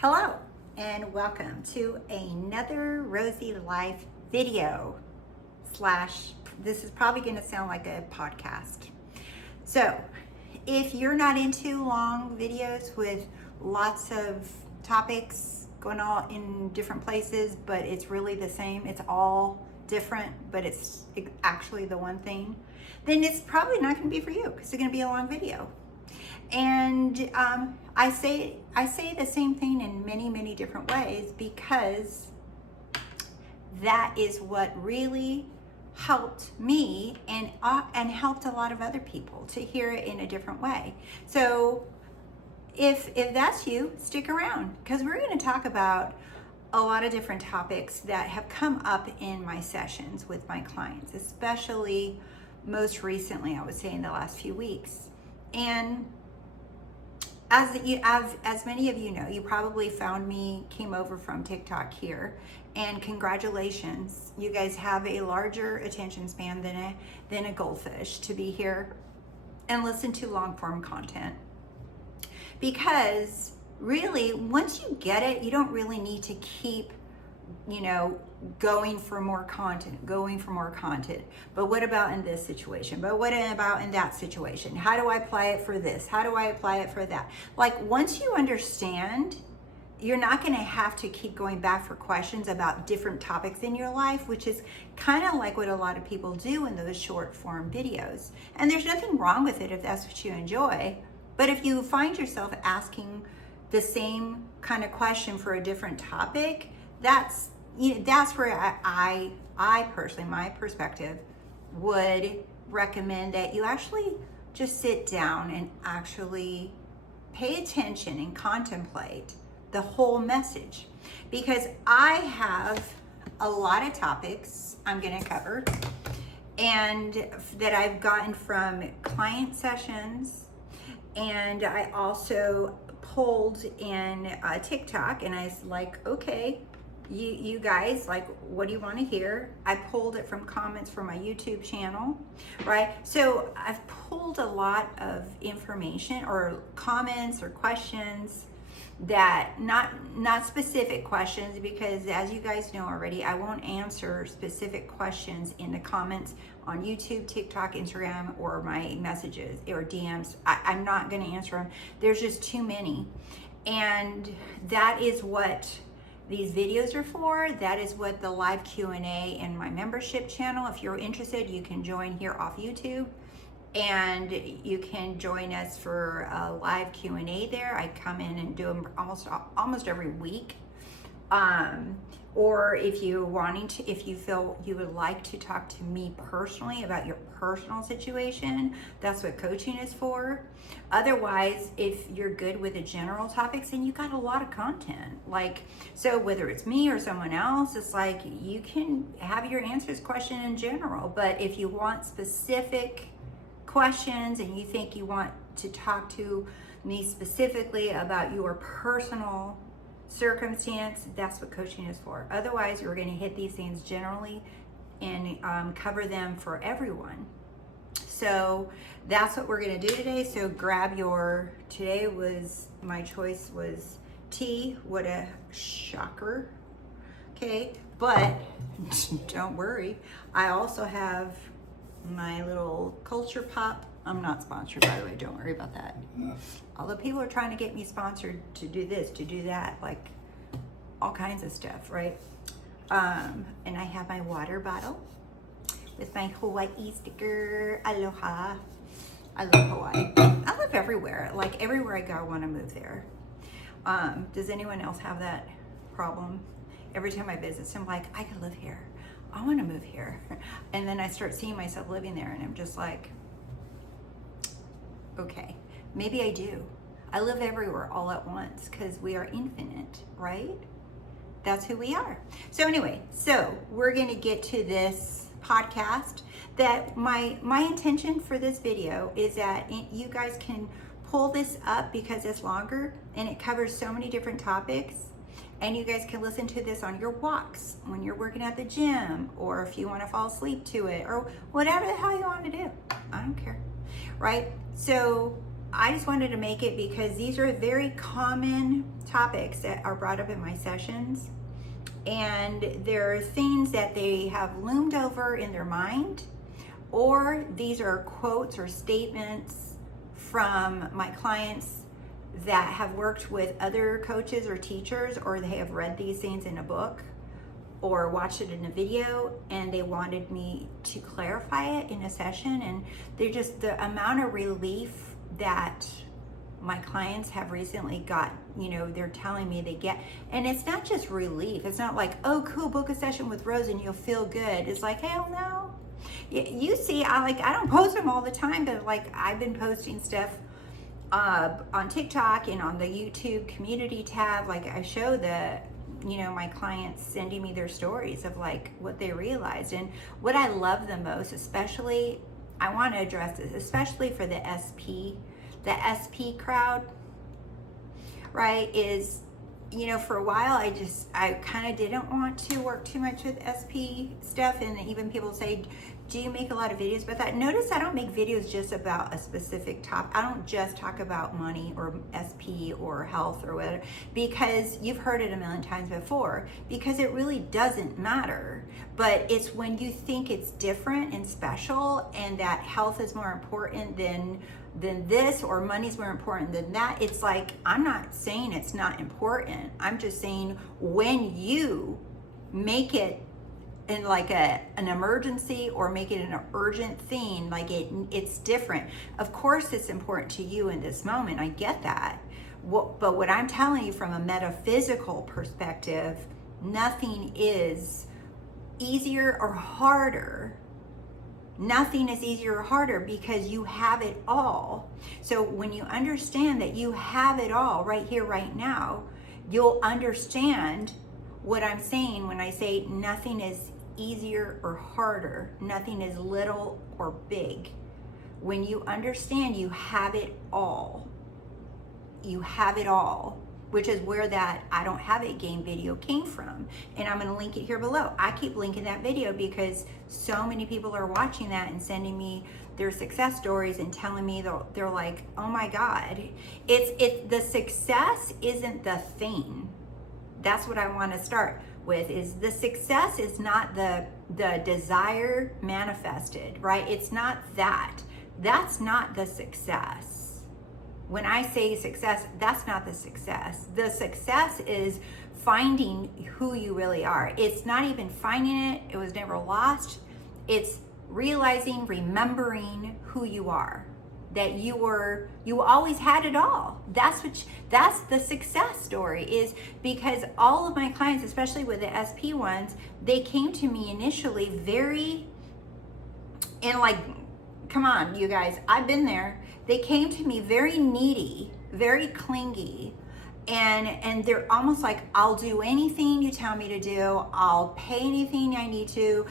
Hello and welcome to another Rosie Life video slash, this is probably going to sound like a podcast. So if you're not into long videos with lots of topics going on in different places, but it's really the same, it's all different, but it's actually the one thing, then it's probably not going to be for you because it's going to be a long video. And I say the same thing in many different ways because that is what really helped me and helped a lot of other people to hear it in a different way. So if that's you, stick around because we're going to talk about a lot of different topics that have come up in my sessions with my clients, especially most recently, I would say in the last few weeks. And as many of you know, you probably found me, came over from TikTok here, and congratulations, you guys have a larger attention span than a goldfish to be here and listen to long form content. Because really, once you get it, you don't really need to keep, going for more content. But what about in this situation? But what about in that situation? How do I apply it for this? How do I apply it for that? Like, once you understand, you're not going to have to keep going back for questions about different topics in your life, which is kind of like what a lot of people do in those short form videos. And there's nothing wrong with it if that's what you enjoy. But if you find yourself asking the same kind of question for a different topic, that's where I personally, my perspective, would recommend that you actually just sit down and actually pay attention and contemplate the whole message. Because I have a lot of topics I'm going to cover and that I've gotten from client sessions, and I also pulled in TikTok, and I was like, okay, you guys, like, what do you want to hear? I pulled it from comments from my YouTube channel, right? So I've pulled a lot of information or comments or questions that not specific questions, because as you guys know already, I won't answer specific questions in the comments on YouTube, TikTok, Instagram, or my messages or DMs. I'm not going to answer them. There's just too many. And that is what these videos are for. That is what the live Q&A in my membership channel. If you're interested, you can join here off YouTube, and you can join us for a live Q&A there. I come in and do them almost every week. Or if you feel you would like to talk to me personally about your personal situation, that's what coaching is for. Otherwise, if you're good with the general topics, then you got a lot of content. Like, so whether it's me or someone else, it's like you can have your answers question in general. But if you want specific questions and you think you want to talk to me specifically about your personal circumstance, that's what coaching is for. Otherwise, you're going to hit these things generally and cover them for everyone. So that's what we're going to do today. So grab my choice was tea. What a shocker. Okay, but don't worry, I also have my little culture pop. I'm not sponsored, by the way, don't worry about that. Although people are trying to get me sponsored to do this, to do that, like all kinds of stuff, right? And I have my water bottle with my Hawaii sticker. Aloha. I love Hawaii. I live everywhere. Like, everywhere I go, I want to move there. Does anyone else have that problem? Every time I visit, I'm like, I could live here. I want to move here. And then I start seeing myself living there, and I'm just like, okay, maybe I do. I live everywhere all at once because we are infinite, right? That's who we are. So anyway, we're going to get to this podcast. That my intention for this video is that you guys can pull this up because it's longer and it covers so many different topics. And you guys can listen to this on your walks, when you're working at the gym, or if you want to fall asleep to it, or whatever the hell you want to do. I don't care, right? So I just wanted to make it because these are very common topics that are brought up in my sessions. And there are things that they have loomed over in their mind, or these are quotes or statements from my clients that have worked with other coaches or teachers, or they have read these things in a book or watched it in a video, and they wanted me to clarify it in a session. And they're just, the amount of relief that my clients have recently got, they're telling me they get, and it's not just relief. It's not like, oh cool, book a session with Rose and you'll feel good. It's like, hell no. You see, I don't post them all the time, but like I've been posting stuff on TikTok and on the YouTube community tab. Like I show my clients sending me their stories of like what they realized. And what I love the most, especially, I want to address this, especially for the SP crowd, right, is, for a while I kind of didn't want to work too much with SP stuff. And even people say, do you make a lot of videos about that? Notice I don't make videos just about a specific topic. I don't just talk about money or SP or health or whatever, because you've heard it a million times before, because it really doesn't matter. But it's when you think it's different and special, and that health is more important than this, or money's more important than that. It's like, I'm not saying it's not important. I'm just saying when you make it in like an emergency, or make it an urgent thing, like it's different. Of course it's important to you in this moment, I get that. But what I'm telling you from a metaphysical perspective, nothing is easier or harder. Nothing is easier or harder, because you have it all. So when you understand that you have it all right here, right now, you'll understand what I'm saying when I say nothing is easier or harder. Nothing is little or big. When you understand you have it all, you have it all, which is where that I don't have it game video came from. And I'm going to link it here below. I keep linking that video because so many people are watching that and sending me their success stories and telling me they're like, oh my God, it's the success isn't the thing. That's what I want to start with, is the success is not the desire manifested, right? It's not that. That's not the success. When I say success, that's not the success. The success is finding who you really are. It's not even finding it. It was never lost. It's realizing, remembering who you are. That you always had it all. That's the success story, is because all of my clients, especially with the SP ones, they came to me initially come on, you guys, I've been there. They came to me very needy, very clingy, and they're almost like, I'll do anything you tell me to do. I'll pay anything I need to.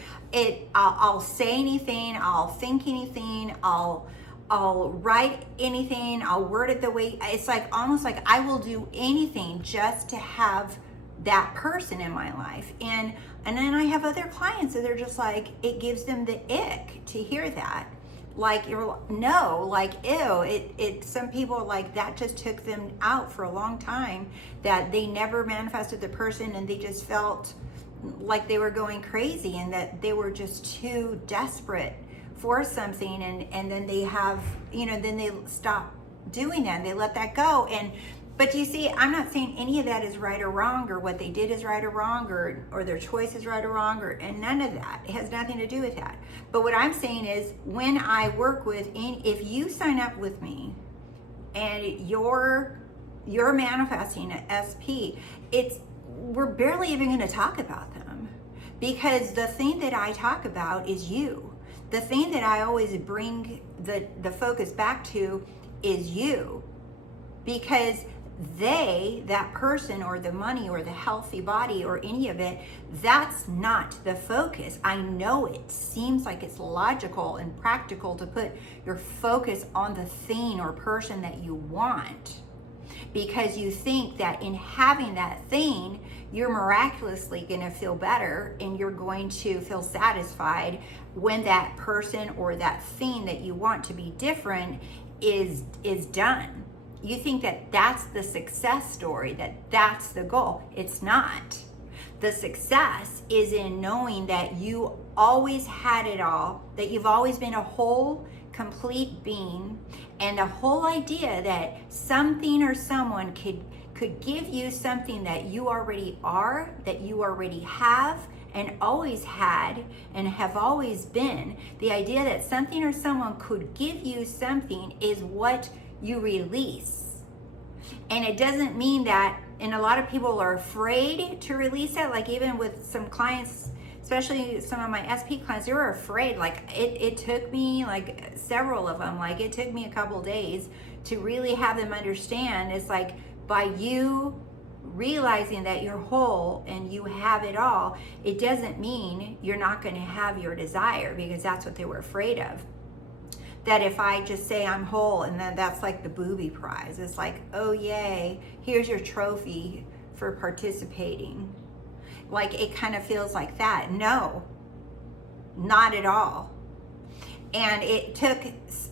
I'll say anything. I'll think anything. I'll write anything. I'll word it the way. It's like almost like I will do anything just to have that person in my life. And then I have other clients that they're just like, it gives them the ick to hear that. Like, ew. Some people, like, that just took them out for a long time, that they never manifested the person, and they just felt like they were going crazy, and that they were just too desperate for something, and then they have, then they stop doing that and they let that go. But you see, I'm not saying any of that is right or wrong, or what they did is right or wrong, or their choice is right or wrong, and none of that. It has nothing to do with that. But what I'm saying is, when I work with, if you sign up with me and you're manifesting an SP, we're barely even going to talk about them, because the thing that I talk about is you. The thing that I always bring the focus back to is you, because that person, or the money, or the healthy body, or any of it, that's not the focus. I know it seems like it's logical and practical to put your focus on the thing or person that you want, because you think that in having that thing, you're miraculously going to feel better, and you're going to feel satisfied when that person or that thing that you want to be different is done. You think that that's the success story, that that's the goal. It's not. The success is in knowing that you always had it all, that you've always been a whole, complete being, and the whole idea that something or someone could give you something that you already are, that you already have, and always had, and have always been. The idea that something or someone could give you something is what you release. And it doesn't mean that, and a lot of people are afraid to release it, like even with some clients, especially some of my SP clients, they were afraid. Like it took me, like several of them, like it took me a couple days to really have them understand. It's like, by you realizing that you're whole and you have it all, it doesn't mean you're not going to have your desire, because that's what they were afraid of. That if I just say I'm whole, and then that's like the booby prize. It's like, oh yay, here's your trophy for participating. Like it kind of feels like that. No, not at all. And it took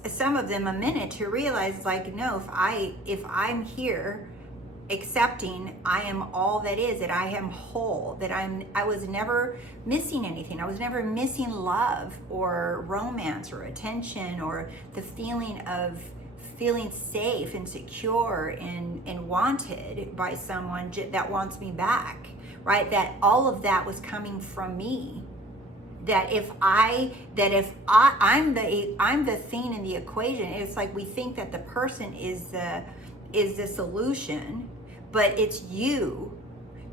some of them a minute to realize, like, no, if I'm here accepting I am all that is, that I am whole, that I was never missing anything. I was never missing love or romance or attention or the feeling of feeling safe and secure and wanted by someone that wants me back, right? That all of that was coming from me. That if I'm the thing in the equation. It's like we think that the person is the solution, but it's you.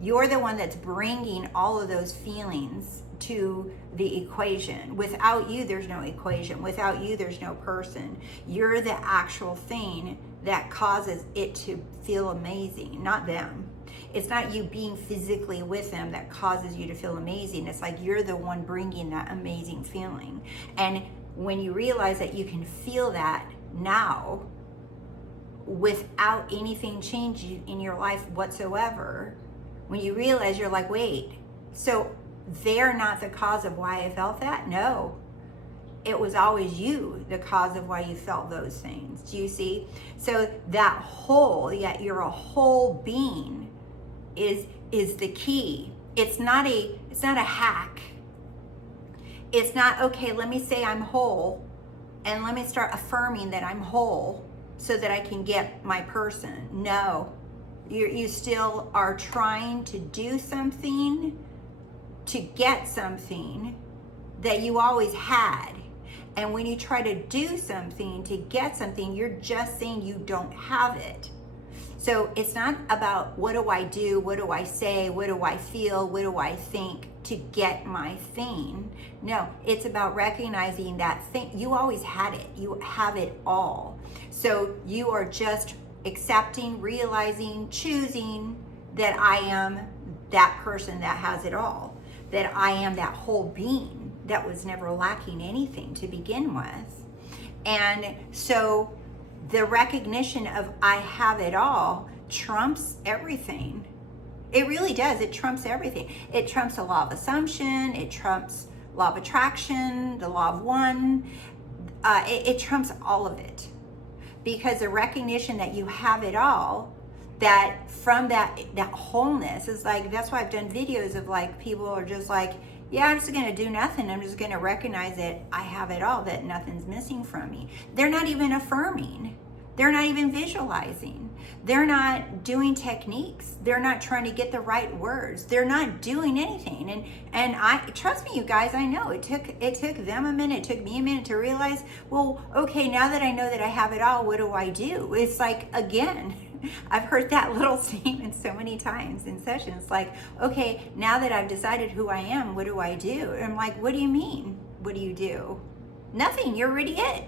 You're the one that's bringing all of those feelings to the equation. Without you, there's no equation. Without you, there's no person. You're the actual thing that causes it to feel amazing, not them. It's not you being physically with them that causes you to feel amazing. It's like you're the one bringing that amazing feeling. And when you realize that you can feel that now without anything changing in your life whatsoever, when you realize, you're like, wait, so they're not the cause of why I felt that? No, it was always you, the cause of why you felt those things. Do you see? So that whole, yet you're a whole being, is the key. It's not a hack. It's not, okay, let me say I'm whole and let me start affirming that I'm whole so that I can get my person. No, you still are trying to do something to get something that you always had. And when you try to do something to get something, you're just saying you don't have it. So it's not about what do I do, what do I say, what do I feel, what do I think to get my thing. No, it's about recognizing that thing. You always had it. You have it all. So you are just accepting, realizing, choosing that I am that person that has it all. That I am that whole being that was never lacking anything to begin with. And so the recognition of I have it all trumps everything. It really does. It trumps everything. It trumps the law of assumption. It trumps law of attraction, the law of one. It trumps all of it. Because the recognition that you have it all, that from that wholeness is like, that's why I've done videos of like, people are just like, yeah, I'm just gonna do nothing. I'm just gonna recognize that I have it all, that nothing's missing from me. They're not even affirming. They're not even visualizing. They're not doing techniques. They're not trying to get the right words. They're not doing anything. And I trust me, you guys, I know it took them a minute, it took me a minute to realize, well, okay, now that I know that I have it all, what do I do? It's like, again, I've heard that little statement so many times in sessions, like, okay, now that I've decided who I am, what do I do? And I'm like, what do you mean? What do you do? Nothing, you're already it.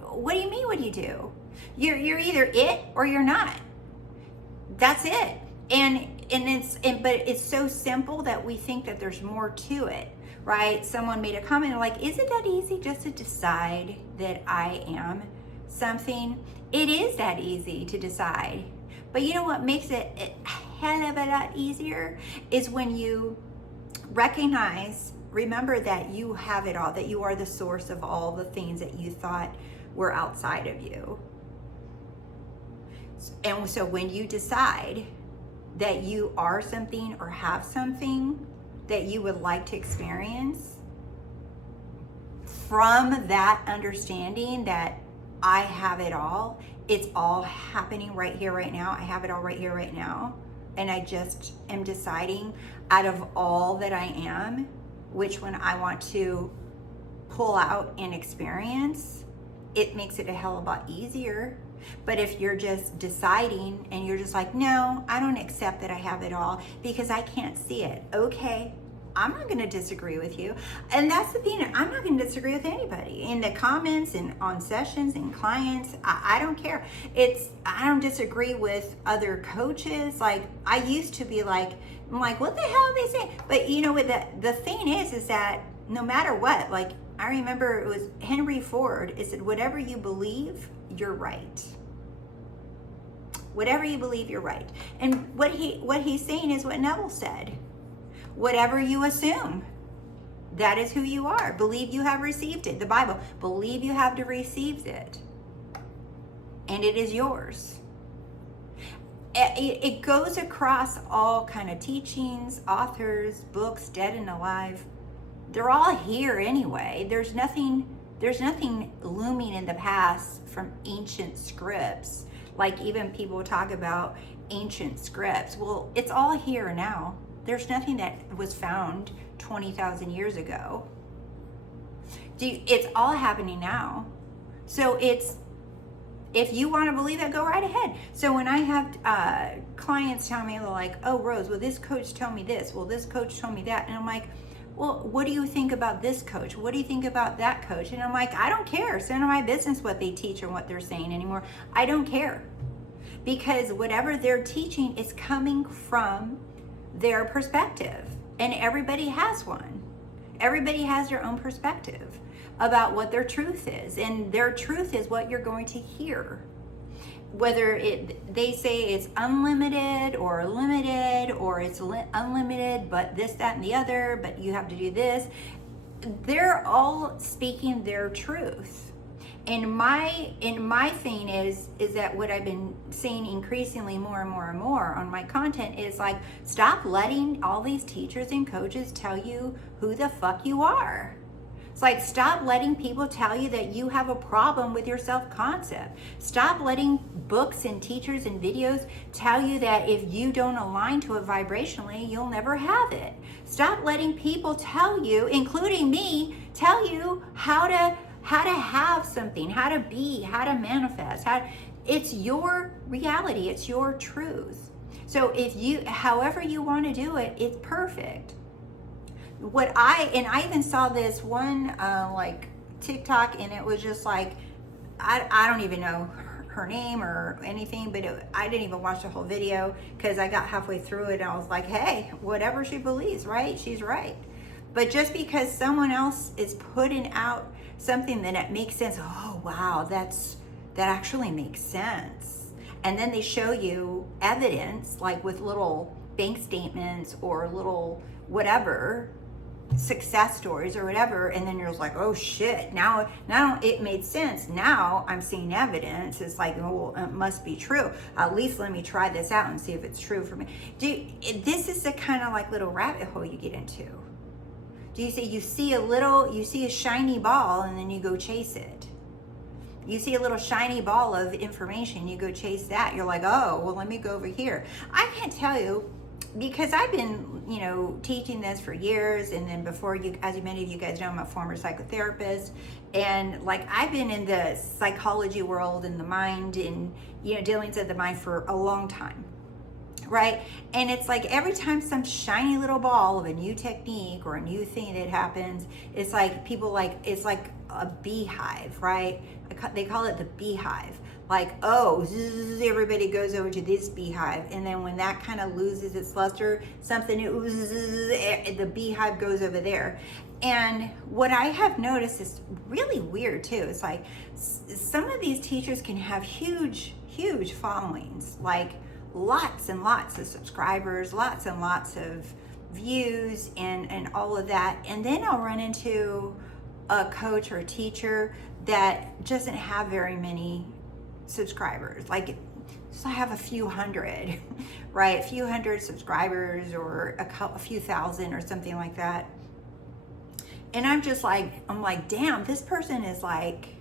What do you mean, what do you do? You're either it or you're not. That's it. But it's so simple that we think that there's more to it, right? Someone made a comment like, is it that easy just to decide that I am something? It is that easy to decide. But you know what makes it a hell of a lot easier is when you remember that you have it all, that you are the source of all the things that you thought were outside of you. And so when you decide that you are something or have something that you would like to experience, from that understanding that I have it all, it's all happening right here, right now. I have it all right here, right now. And I just am deciding out of all that I am, which one I want to pull out and experience. It makes it a hell of a lot easier. But if you're just deciding and you're just like, no, I don't accept that I have it all because I can't see it. Okay, I'm not going to disagree with you. And that's the thing, I'm not going to disagree with anybody in the comments and on sessions and clients. I don't care. I don't disagree with other coaches. Like, I used to be like, I'm like, what the hell are they saying? But you know what, the thing is that no matter what, like, I remember it was Henry Ford. It said, whatever you believe, you're right. Whatever you believe, you're right. And what he's saying is what Neville said. Whatever you assume, that is who you are. Believe you have received it. The Bible, believe you have received it. And it is yours. It goes across all kind of teachings, authors, books, dead and alive. They're all here anyway. There's nothing looming in the past from ancient scripts. Like, even people talk about ancient scripts. Well, it's all here now. There's nothing that was found 20,000 years ago. It's all happening now. So if you want to believe it, go right ahead. So when I have clients tell me, like, oh, Rose, well, this coach told me this. Well, this coach told me that. And I'm like, well, what do you think about this coach? What do you think about that coach? And I'm like, I don't care. It's none of my business what they teach or what they're saying anymore. I don't care. Because whatever they're teaching is coming from their perspective. And everybody has one. Everybody has their own perspective about what their truth is. And their truth is what you're going to hear. Whether they say it's unlimited or limited, or it's unlimited, but this, that, and the other, but you have to do this. They're all speaking their truth. And my thing is that what I've been seeing increasingly more and more and more on my content is like, stop letting all these teachers and coaches tell you who the fuck you are. It's like, stop letting people tell you that you have a problem with your self-concept. Stop letting books and teachers and videos tell you that if you don't align to it vibrationally, you'll never have it. Stop letting people tell you, including me, tell you how to have something, how to be, how to manifest. It's your reality, it's your truth. So however you want to do it, it's perfect. I even saw this one like TikTok, and it was just like, I don't even know her name or anything, but I didn't even watch the whole video because I got halfway through it and I was like, hey, whatever she believes, right? She's right. But just because someone else is putting out something that it makes sense, oh wow, that actually makes sense. And then they show you evidence, like with little bank statements or little whatever, success stories or whatever, and then you're like, oh shit, now it made sense. Now I'm seeing evidence. It's like, oh, well, it must be true. At least let me try this out and see if it's true for me. This is the kind of like little rabbit hole you get into. Do you see? You see a shiny ball, and then you go chase it. You see a little shiny ball of information, you go chase that. You're like, oh, well, let me go over here. I can't tell you, because I've been, teaching this for years, and then before you, as many of you guys know, I'm a former psychotherapist, and like I've been in the psychology world and the mind and dealings of the mind for a long time, right? And it's like every time some shiny little ball of a new technique or a new thing that happens, it's like people it's like a beehive, right? They call it the beehive. Like, oh, everybody goes over to this beehive, and then when that kind of loses its luster, the beehive goes over there. And what I have noticed is really weird too. It's like some of these teachers can have huge followings, like lots and lots of subscribers, lots and lots of views, and all of that. And then I'll run into a coach or a teacher that doesn't have very many subscribers. Like, so I have a few hundred, right? A few hundred subscribers, or a few thousand or something like that. And I'm like, damn, this person is like,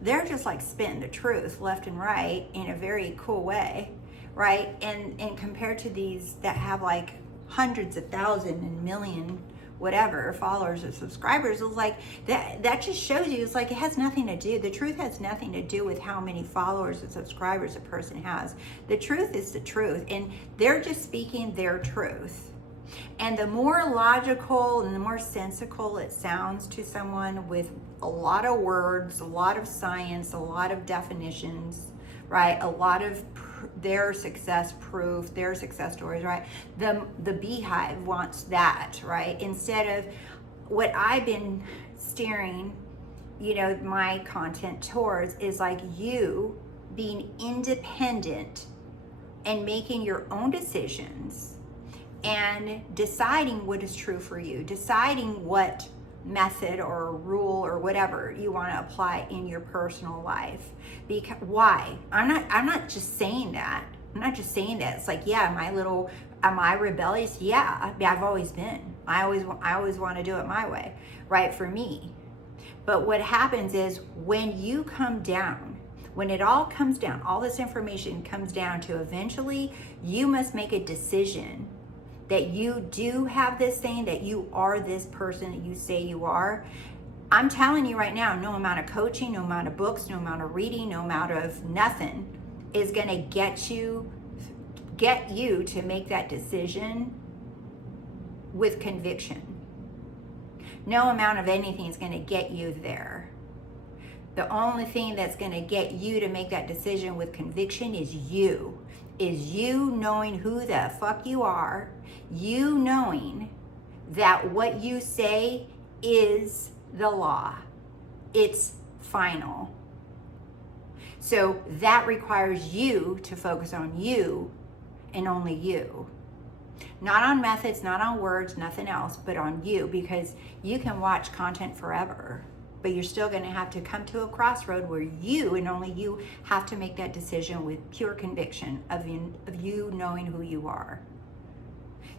they're just like spitting the truth left and right in a very cool way, right? And compared to these that have like hundreds of thousands and million whatever followers or subscribers, it's like that just shows you, it's like it has nothing to do, the truth has nothing to do with how many followers and subscribers a person has. The truth is the truth, and they're just speaking their truth. And the more logical and the more sensical it sounds to someone with a lot of words, a lot of science, a lot of definitions, right? A lot of their success proof, their success stories, right? The beehive wants that, right? Instead of what I've been steering, my content towards is like you being independent and making your own decisions and deciding what is true for you, deciding what method or rule or whatever you want to apply in your personal life. Because why? I'm not just saying that. I'm not just saying that. It's like, yeah, am I rebellious? Yeah, I've always been. I always want to do it my way, right? For me. But what happens is when you come down, when it all comes down, all this information comes down to eventually you must make a decision that you do have this thing, that you are this person that you say you are. I'm telling you right now, no amount of coaching, no amount of books, no amount of reading, no amount of nothing is gonna get you to make that decision with conviction. No amount of anything is gonna get you there. The only thing that's gonna get you to make that decision with conviction is you knowing who the fuck you are, you knowing that what you say is the law. It's final. So that requires you to focus on you and only you. Not on methods, not on words, nothing else, but on you, because you can watch content forever, but you're still going to have to come to a crossroad where you and only you have to make that decision with pure conviction of you knowing who you are.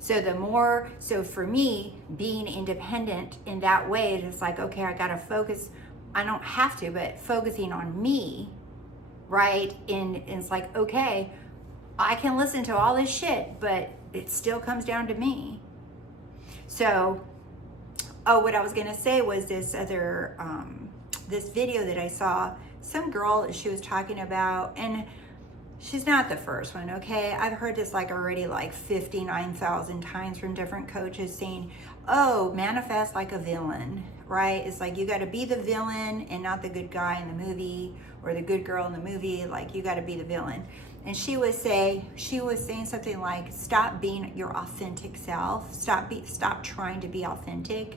So for me, being independent in that way, it's like, okay, I got to focus. I don't have to, but focusing on me, right? And it's like, okay, I can listen to all this shit, but it still comes down to me. So, what I was gonna say was this other, this video that I saw, some girl, she was talking about, and she's not the first one, okay? I've heard this like already like 59,000 times from different coaches saying, oh, manifest like a villain, right? It's like you gotta be the villain and not the good guy in the movie, or the good girl in the movie, like you gotta be the villain. And she was saying something like, stop being your authentic self, stop trying to be authentic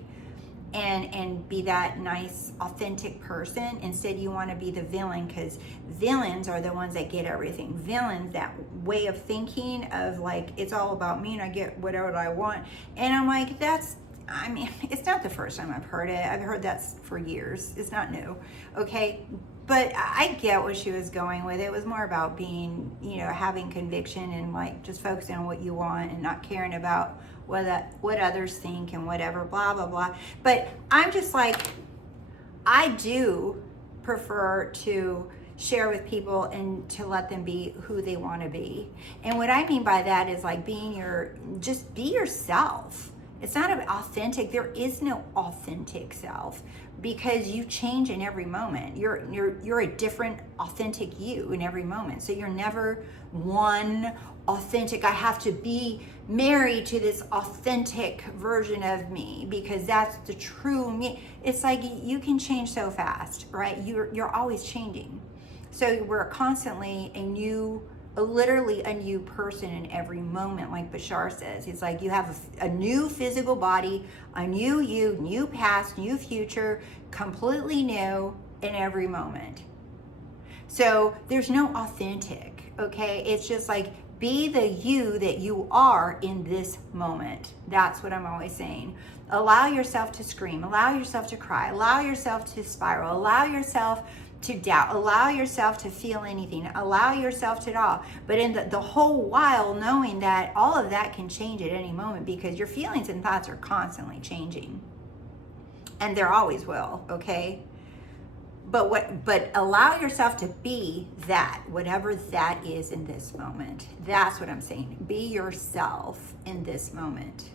and be that nice, authentic person. Instead, you want to be the villain, because villains are the ones that get everything. Villains, that way of thinking of like, it's all about me and I get whatever I want. And I'm like, it's not the first time I've heard it. I've heard that for years. It's not new, okay? But I get what she was going with. It was more about being, having conviction and like just focusing on what you want and not caring about what others think and whatever, blah, blah, blah. But I'm just like, I do prefer to share with people and to let them be who they want to be. And what I mean by that is like just be yourself. It's not about authentic. There is no authentic self, because you change in every moment. You're a different authentic you in every moment. So you're never one authentic, I have to be married to this authentic version of me because that's the true me. It's like you can change so fast, right? You're always changing. So we're constantly literally a new person in every moment, like Bashar says. It's like you have a new physical body, a new you, new past, new future, completely new in every moment. So there's no authentic, okay? It's just like Be the you that you are in this moment. That's what I'm always saying. Allow yourself to scream, allow yourself to cry, allow yourself to spiral, allow yourself to doubt, allow yourself to feel anything, allow yourself to it all. But in the whole while knowing that all of that can change at any moment, because your feelings and thoughts are constantly changing. And there always will, okay? But allow yourself to be that, whatever that is in this moment. That's what I'm saying. Be yourself in this moment.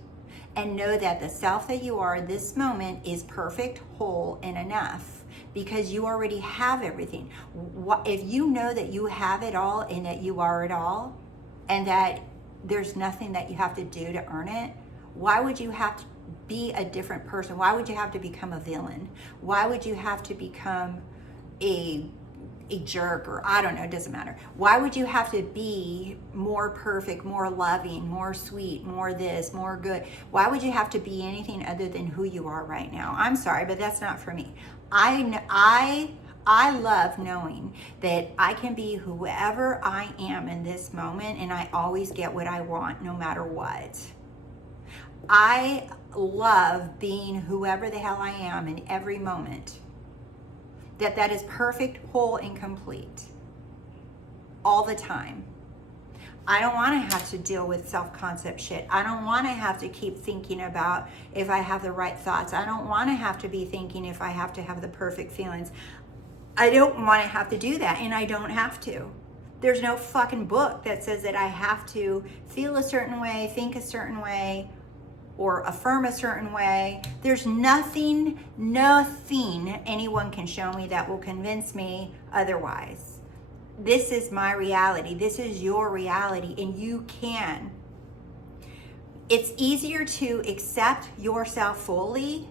And know that the self that you are in this moment is perfect, whole, and enough, because you already have everything. If you know that you have it all and that you are it all, and that there's nothing that you have to do to earn it, why would you have to be a different person? Why would you have to become a villain? Why would you have to become a jerk, or I don't know, it doesn't matter. Why would you have to be more perfect, more loving, more sweet, more this, more good? Why would you have to be anything other than who you are right now? I'm sorry, but that's not for me. I love knowing that I can be whoever I am in this moment, and I always get what I want no matter what. I love being whoever the hell I am in every moment. That is perfect, whole, and complete. All the time. I don't want to have to deal with self-concept shit. I don't want to have to keep thinking about if I have the right thoughts. I don't want to have to be thinking if I have to have the perfect feelings. I don't want to have to do that, and I don't have to. There's no fucking book that says that I have to feel a certain way, think a certain way, or affirm a certain way. There's nothing anyone can show me that will convince me otherwise. This is my reality. This is your reality, and you can. It's easier to accept yourself fully,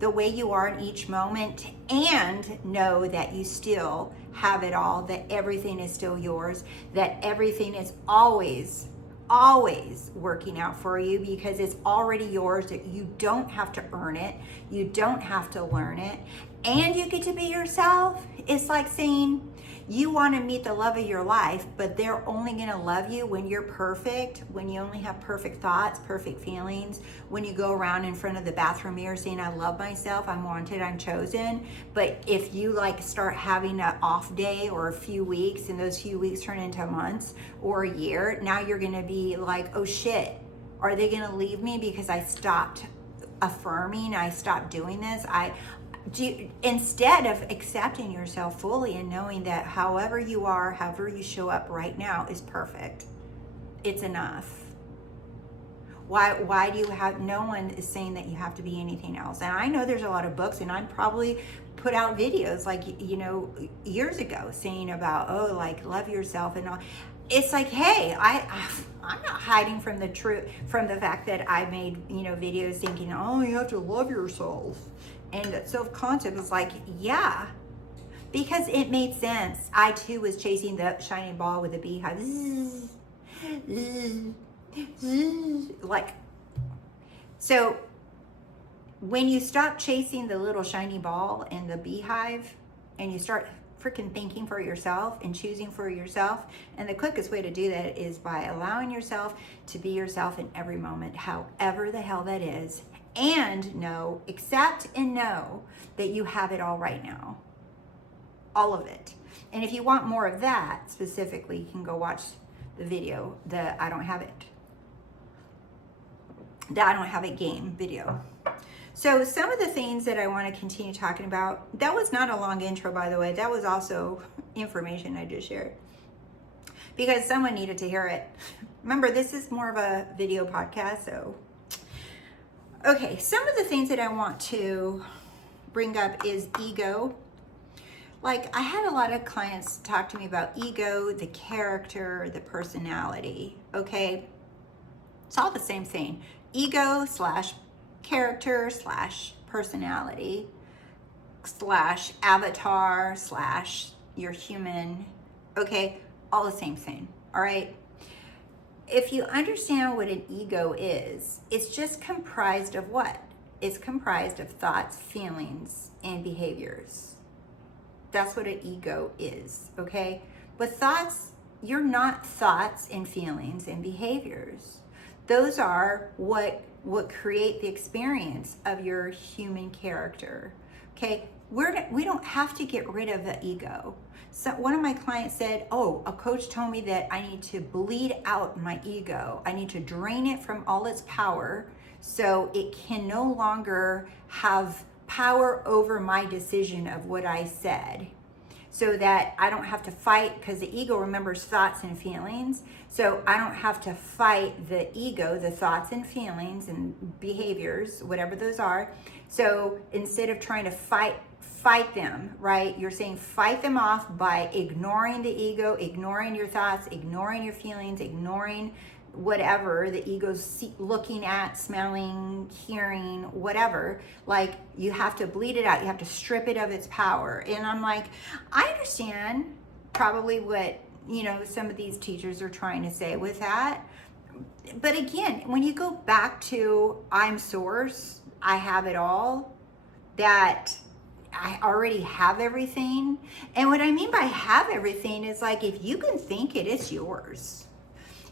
the way you are in each moment, and know that you still have it all, that everything is still yours, that everything is always working out for you, because it's already yours, that you don't have to earn it, you don't have to learn it, and you get to be yourself. It's like saying you want to meet the love of your life, but they're only going to love you when you're perfect, when you only have perfect thoughts, perfect feelings, when you go around in front of the bathroom mirror saying, I love myself, I'm wanted, I'm chosen. But if you like start having an off day or a few weeks, and those few weeks turn into months or a year, now you're going to be like, oh shit, are they going to leave me because I stopped affirming, I stopped doing this? Instead of accepting yourself fully and knowing that however you are, however you show up right now is perfect. It's enough. Why do you have, no one is saying that you have to be anything else. And I know there's a lot of books, and I probably put out videos like, years ago saying about, oh, like love yourself and all. It's like, hey, I'm not hiding from the truth, from the fact that I made, videos thinking, oh, you have to love yourself. And self-concept was like, yeah, because it made sense. I too was chasing the shiny ball with a beehive. So when you stop chasing the little shiny ball and the beehive, and you start freaking thinking for yourself and choosing for yourself, and the quickest way to do that is by allowing yourself to be yourself in every moment, however the hell that is. And accept and know that you have it all right now. All of it. And if you want more of that specifically, you can go watch the video, the I don't have it game video. So some of the things that I want to continue talking about, that was not a long intro, by the way. That was also information I just shared, because someone needed to hear it. Remember, this is more of a video podcast, so. Okay, some of the things that I want to bring up is ego. Like, I had a lot of clients talk to me about ego, the character, the personality, okay? It's all the same thing. Ego / character / personality / avatar / your human, okay? All the same thing, all right? If you understand what an ego is, it's just comprised of what? It's comprised of thoughts, feelings, and behaviors. That's what an ego is, okay? But thoughts, you're not thoughts and feelings and behaviors. Those are what create the experience of your human character. Okay, we don't have to get rid of the ego. So one of my clients said, oh, a coach told me that I need to bleed out my ego. I need to drain it from all its power so it can no longer have power over my decision of what I said, so that I don't have to fight, because the ego remembers thoughts and feelings. So I don't have to fight the ego, the thoughts and feelings and behaviors, whatever those are. So instead of trying to fight them, right? You're saying fight them off by ignoring the ego, ignoring your thoughts, ignoring your feelings, ignoring whatever the ego's looking at, smelling, hearing, whatever. Like, you have to bleed it out. You have to strip it of its power. And I'm like, I understand probably what, some of these teachers are trying to say with that. But again, when you go back to I'm source, I have it all, that I already have everything. And what I mean by have everything is like, if you can think it, it's yours.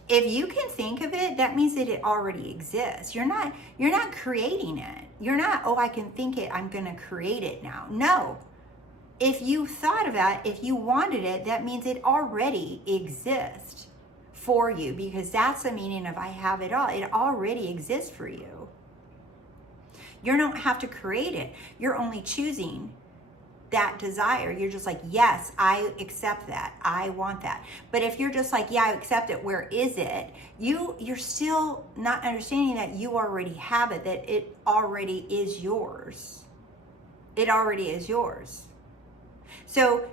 If you can think of it, that means that it already exists. You're not creating it. You're not, oh, I can think it, I'm going to create it now. No. If you thought of that, if you wanted it, that means it already exists for you, because that's the meaning of I have it all. It already exists for you. You don't have to create it. You're only choosing that desire. You're just like, yes, I accept that. I want that. But if you're just like, yeah, I accept it, where is it? You're still not understanding that you already have it, that it already is yours. It already is yours. So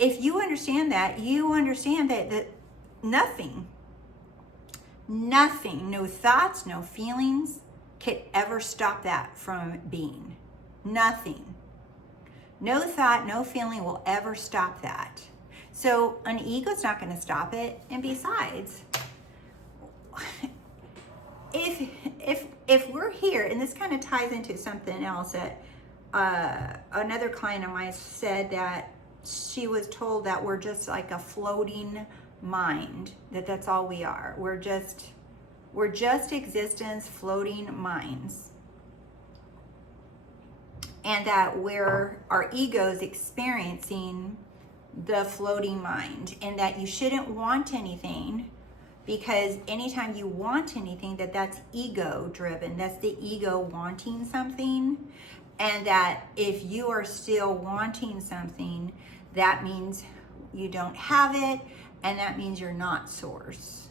if you understand that, you understand that nothing, no thoughts, no feelings could ever stop that from being. Nothing. No thought, no feeling will ever stop that. So an ego's not going to stop it. And besides, if we're here, and this kind of ties into something else that another client of mine said, that she was told that we're just like a floating mind, that's all we are. We're just existence, floating minds. And that our ego's experiencing the floating mind, and that you shouldn't want anything, because anytime you want anything, that's ego driven. That's the ego wanting something. And that if you are still wanting something, that means you don't have it, and that means you're not source.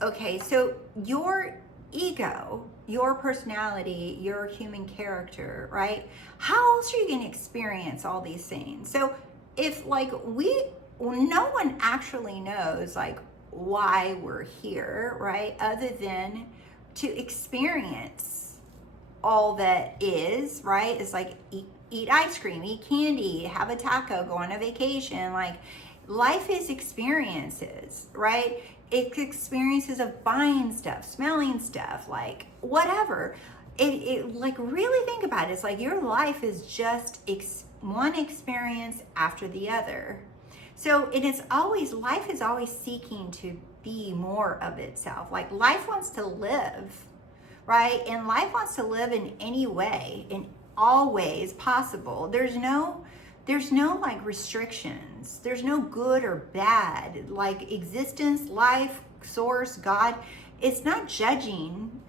Okay, so your ego, your personality, your human character, right? How else are you going to experience all these things? So if no one actually knows like why we're here, right? Other than to experience all that is, right? It's like eat ice cream, eat candy, have a taco, go on a vacation. Like, life is experiences, right? It's experiences of buying stuff, smelling stuff, like whatever. Like, really think about it. It's like your life is just one experience after the other. So life is always seeking to be more of itself. Like, life wants to live, right? And life wants to live in any way, in all ways possible. There's no like restrictions. There's no good or bad. Like, existence, life, source, God, it's not judging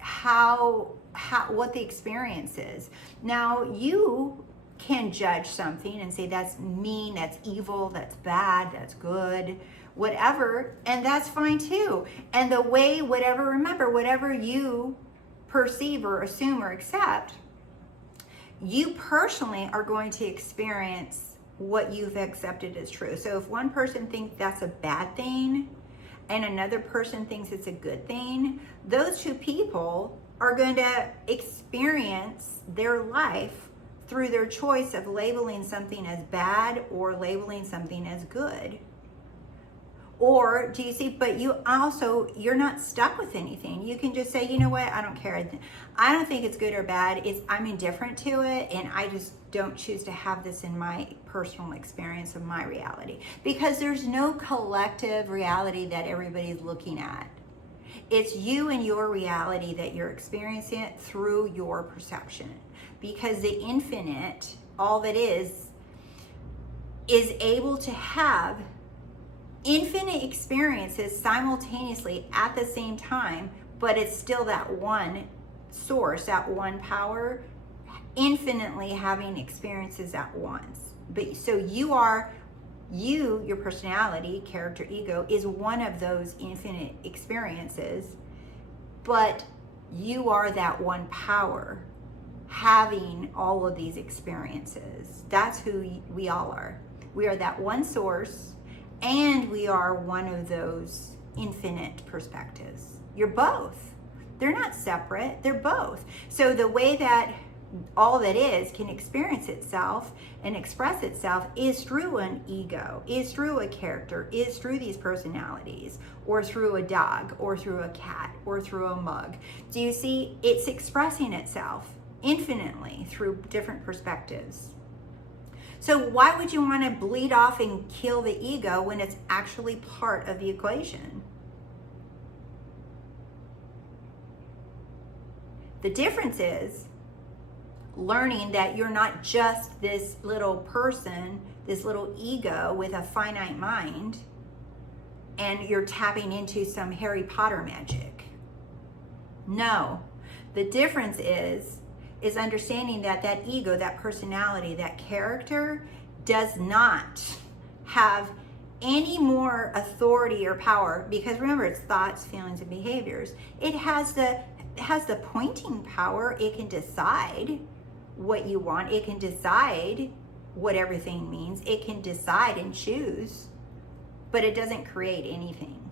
what the experience is. Now, you can judge something and say that's mean, that's evil, that's bad, that's good, whatever, and that's fine too. And whatever you perceive or assume or accept, you personally are going to experience what you've accepted as true. So if one person thinks that's a bad thing and another person thinks it's a good thing, those two people are going to experience their life through their choice of labeling something as bad or labeling something as good. Or do you see, but you're not stuck with anything. You can just say, you know what, I don't care. I don't think it's good or bad. I'm indifferent to it, and don't choose to have this in my personal experience of my reality, because there's no collective reality that everybody's looking at. It's you and your reality that you're experiencing it through your perception, because the infinite, all that is able to have infinite experiences simultaneously at the same time, but it's still that one source, that one power, infinitely having experiences at once. But so your personality, character, ego is one of those infinite experiences, but you are that one power having all of these experiences. That's who we all are. We are that one source, and we are one of those infinite perspectives. You're both. They're not separate, they're both. So the way that all that is can experience itself and express itself is through an ego, is through a character, is through these personalities, or through a dog, or through a cat, or through a mug. Do you see? It's expressing itself infinitely through different perspectives. So why would you want to bleed off and kill the ego when it's actually part of the equation? The difference is learning that you're not just this little person, this little ego with a finite mind, and you're tapping into some Harry Potter magic. No, the difference is understanding that that ego, that personality, that character does not have any more authority or power, because remember, it's thoughts, feelings, and behaviors. It has the pointing power. It can decide what you want. It can decide what everything means. It can decide and choose, but it doesn't create anything.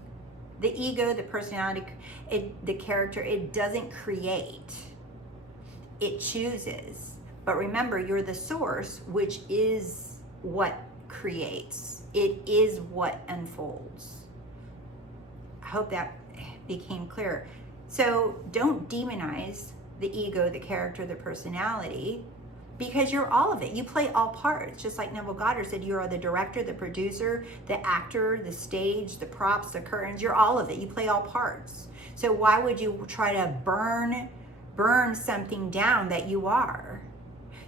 The ego, the personality, the character, it doesn't create. It chooses. But remember, you're the source, which is what creates. It is what unfolds. I hope that became clear. So don't demonize the ego, the character, the personality, because you're all of it. You play all parts. Just like Neville Goddard said, you are the director, the producer, the actor, the stage, the props, the curtains. You're all of it. You play all parts. So why would you try to burn something down that you are?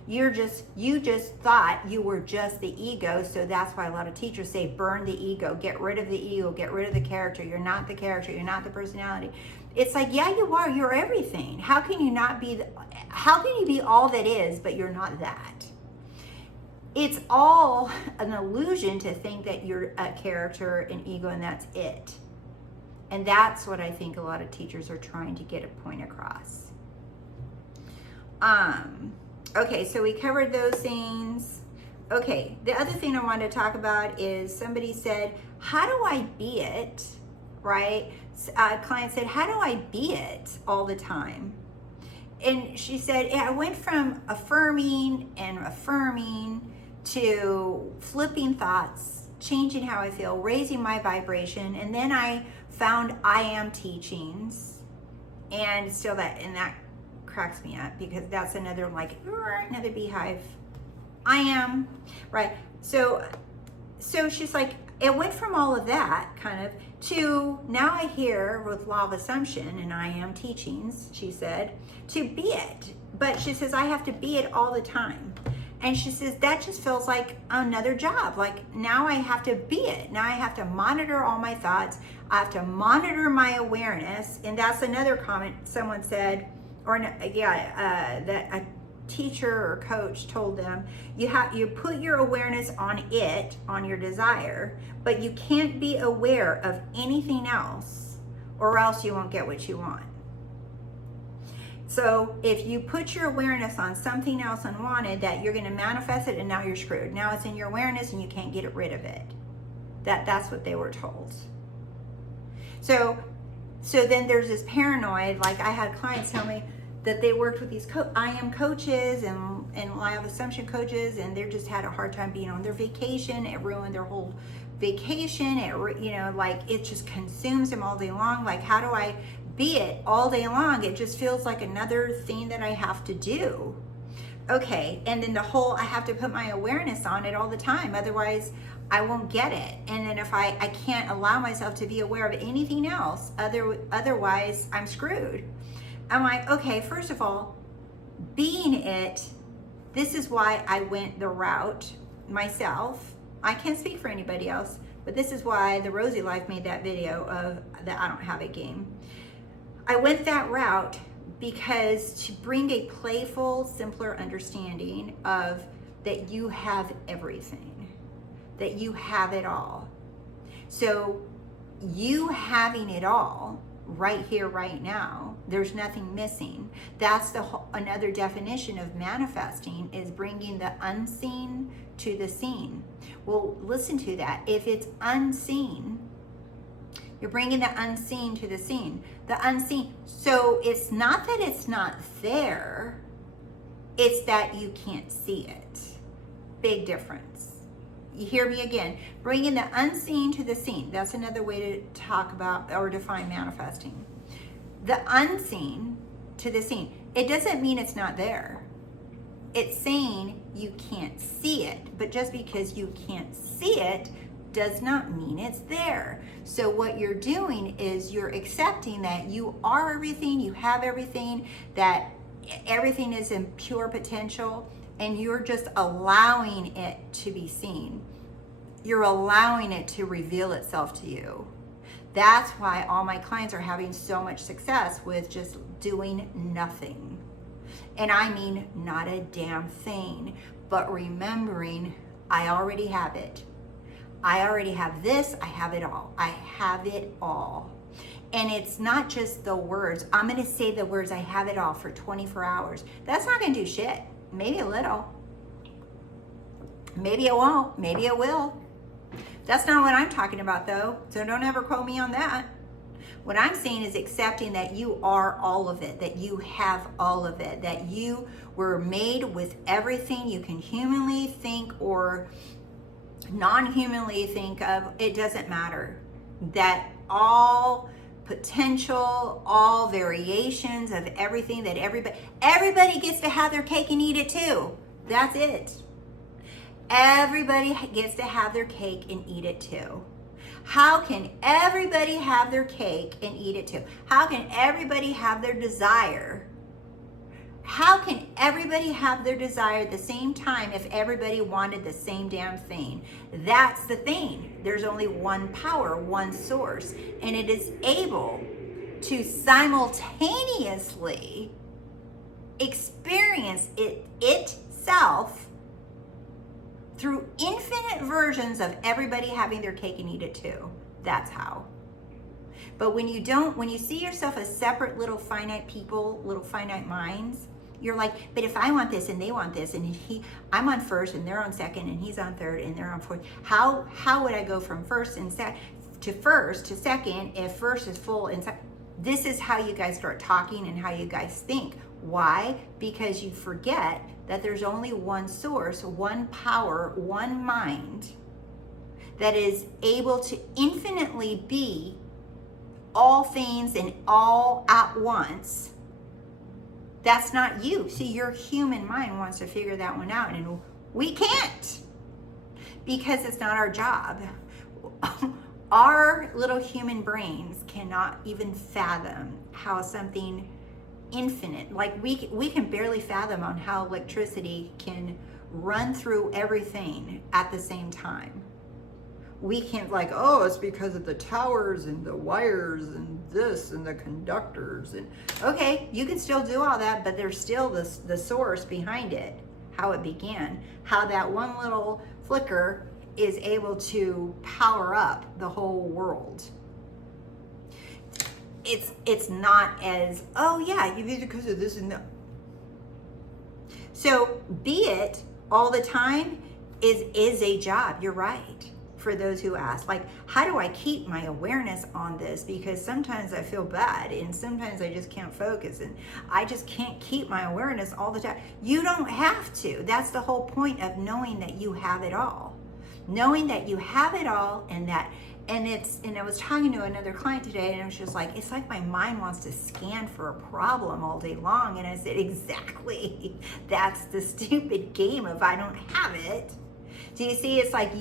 You just thought you were just the ego, so that's why a lot of teachers say burn the ego, get rid of the ego, get rid of the character. You're not the character, you're not the personality. It's like, yeah, you are. You're everything. How can you be all that is, but you're not that? It's all an illusion to think that you're a character, an ego, and that's it. And that's what I think a lot of teachers are trying to get a point across. Okay, so we covered those things. Okay, the other thing I wanted to talk about is somebody said, how do I be it, right? A client said, how do I be it all the time? And she said, yeah, I went from affirming to flipping thoughts, changing how I feel, raising my vibration, and then I found I am teachings, and still that cracks me up, because that's another beehive. I am, right? So she's like, it went from all of that kind of to now I hear with law of assumption and I am teachings, she said, to be it. But she says, I have to be it all the time. And she says, that just feels like another job. Like now I have to be it. Now I have to monitor all my thoughts. I have to monitor my awareness. And that's another comment someone said, that a teacher or coach told them, you put your awareness on it, on your desire, but you can't be aware of anything else, or else you won't get what you want. So if you put your awareness on something else unwanted, that you're going to manifest it, and now you're screwed. Now it's in your awareness and you can't get rid of it. That's what they were told. So then there's this paranoid, like I had clients tell me that they worked with these I am coaches and I have assumption coaches, and they just had a hard time being on their vacation. It ruined their whole vacation. It just consumes them all day long. Like, how do I be it all day long? It just feels like another thing that I have to do, Okay, and then I have to put my awareness on it all the time, otherwise I won't get it. And then if I can't allow myself to be aware of anything else, otherwise I'm screwed. I'm like, okay, first of all, being it, this is why I went the route myself. I can't speak for anybody else, but this is why the Rosie Life made that video of the I Don't Have It game. I went that route because to bring a playful, simpler understanding of that you have everything, that you have it all. So you having it all right here, right now, there's nothing missing. That's another definition of manifesting, is bringing the unseen to the seen. Well, listen to that. If it's unseen, you're bringing the unseen to the seen. The unseen. So it's not that it's not there, it's that you can't see it. Big difference. You hear me again. Bringing the unseen to the seen. That's another way to talk about or define manifesting. The unseen to the seen. It doesn't mean it's not there. It's saying you can't see it. But just because you can't see it does not mean it's there. So what you're doing is you're accepting that you are everything, you have everything, that everything is in pure potential, and you're just allowing it to be seen. You're allowing it to reveal itself to you. That's why all my clients are having so much success with just doing nothing. And I mean not a damn thing, but remembering I already have it. I already have this, I have it all. I have it all. And it's not just the words. I'm gonna say the words, I have it all, for 24 hours. That's not gonna do shit. Maybe a little. Maybe it won't, maybe it will. That's not what I'm talking about though, so don't ever quote me on that. What I'm saying is accepting that you are all of it, that you have all of it, that you were made with everything you can humanly think or non-humanly think of. It doesn't matter. That all potential, all variations of everything, that everybody gets to have their cake and eat it too. That's it. Everybody gets to have their cake and eat it too. How can everybody have their cake and eat it too? How can everybody have their desire? How can everybody have their desire at the same time if everybody wanted the same damn thing? That's the thing. There's only one power, one source, and it is able to simultaneously experience it itself through infinite versions of everybody having their cake and eat it too. That's how. But when you see yourself as separate little finite people, little finite minds, you're like, but if I want this and they want this, and I'm on first and they're on second and he's on third and they're on fourth, how would I go from first to second if first is full and second? This is how you guys start talking and how you guys think. Why? Because you forget that there's only one source, one power, one mind that is able to infinitely be all things and all at once. That's not you. See, your human mind wants to figure that one out, and we can't, because it's not our job. Our little human brains cannot even fathom how something infinite, like we can barely fathom on how electricity can run through everything at the same time. We can't, like, oh, it's because of the towers and the wires and this and the conductors. And okay, you can still do all that, but there's still the source behind it, how it began, how that one little flicker is able to power up the whole world. It's not as, oh yeah, you did it because of this and that. So be it all the time is a job. You're right. For those who ask, like, how do I keep my awareness on this? Because sometimes I feel bad and sometimes I just can't focus and I just can't keep my awareness all the time. You don't have to. That's the whole point of knowing that you have it all. Knowing that you have it all and that And I was talking to another client today, and it was just like, it's like my mind wants to scan for a problem all day long. And I said, exactly. That's the stupid game if I don't have it. Do you see? It's like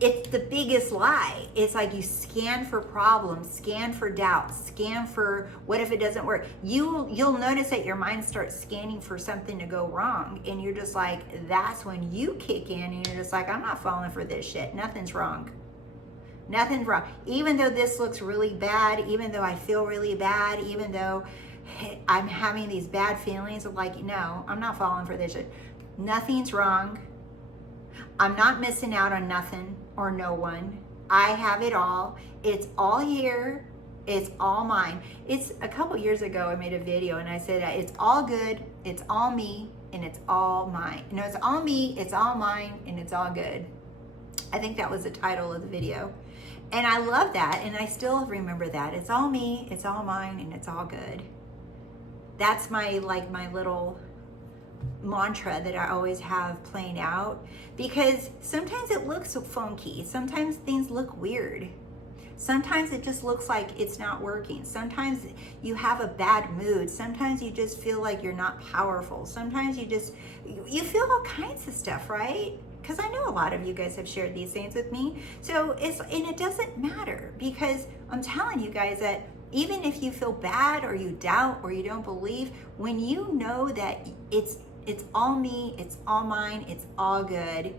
it's the biggest lie. It's like you scan for problems, scan for doubts, scan for what if it doesn't work. You'll notice that your mind starts scanning for something to go wrong, and you're just like, that's when you kick in, and you're just like, I'm not falling for this shit. Nothing's wrong. Nothing's wrong. Even though this looks really bad, even though I feel really bad, even though I'm having these bad feelings of like, no, I'm not falling for this shit. Nothing's wrong. I'm not missing out on nothing or no one. I have it all. It's all here. It's all mine. It's a couple years ago, I made a video and I said, it's all good. It's all me and it's all mine. No, it's all me. It's all mine and it's all good. I think that was the title of the video. And I love that. And I still remember that. It's all me. It's all mine and it's all good. That's my little mantra that I always have playing out, because sometimes it looks funky. Sometimes things look weird. Sometimes it just looks like it's not working. Sometimes you have a bad mood. Sometimes you just feel like you're not powerful. Sometimes you feel all kinds of stuff, right? Because I know a lot of you guys have shared these things with me. So and it doesn't matter, because I'm telling you guys that even if you feel bad or you doubt or you don't believe, when you know that it's all me, it's all mine, it's all good,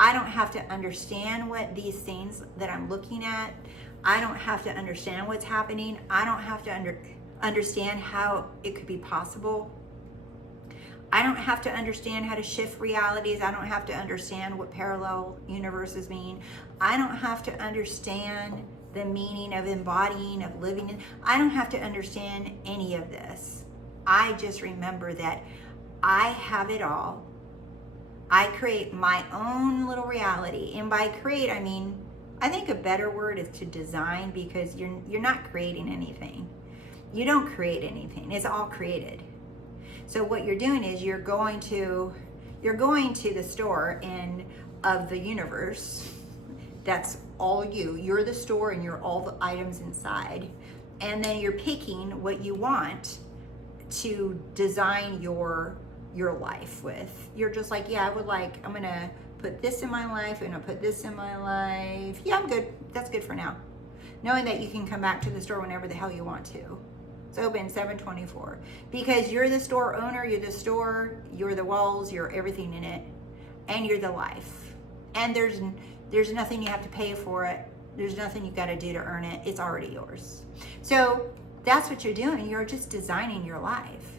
I don't have to understand what these things that I'm looking at, I don't have to understand what's happening, I don't have to understand how it could be possible. I don't have to understand how to shift realities. I don't have to understand what parallel universes mean. I don't have to understand the meaning of embodying, of living. I don't have to understand any of this. I just remember that I have it all. I create my own little reality. And by create, I mean, I think a better word is to design, because you're not creating anything. You don't create anything. It's all created. So what you're doing is you're going to the store of the universe. That's all you. You're the store and you're all the items inside. And then you're picking what you want to design your life with. You're just like, yeah, I'm gonna put this in my life, I'm gonna put this in my life. Yeah, I'm good. That's good for now. Knowing that you can come back to the store whenever the hell you want to. It's open 7/24, because you're the store owner, you're the store, you're the walls, you're everything in it, and you're the life. And there's nothing you have to pay for it. There's nothing you got to do to earn it. It's already yours. So that's what you're doing. You're just designing your life.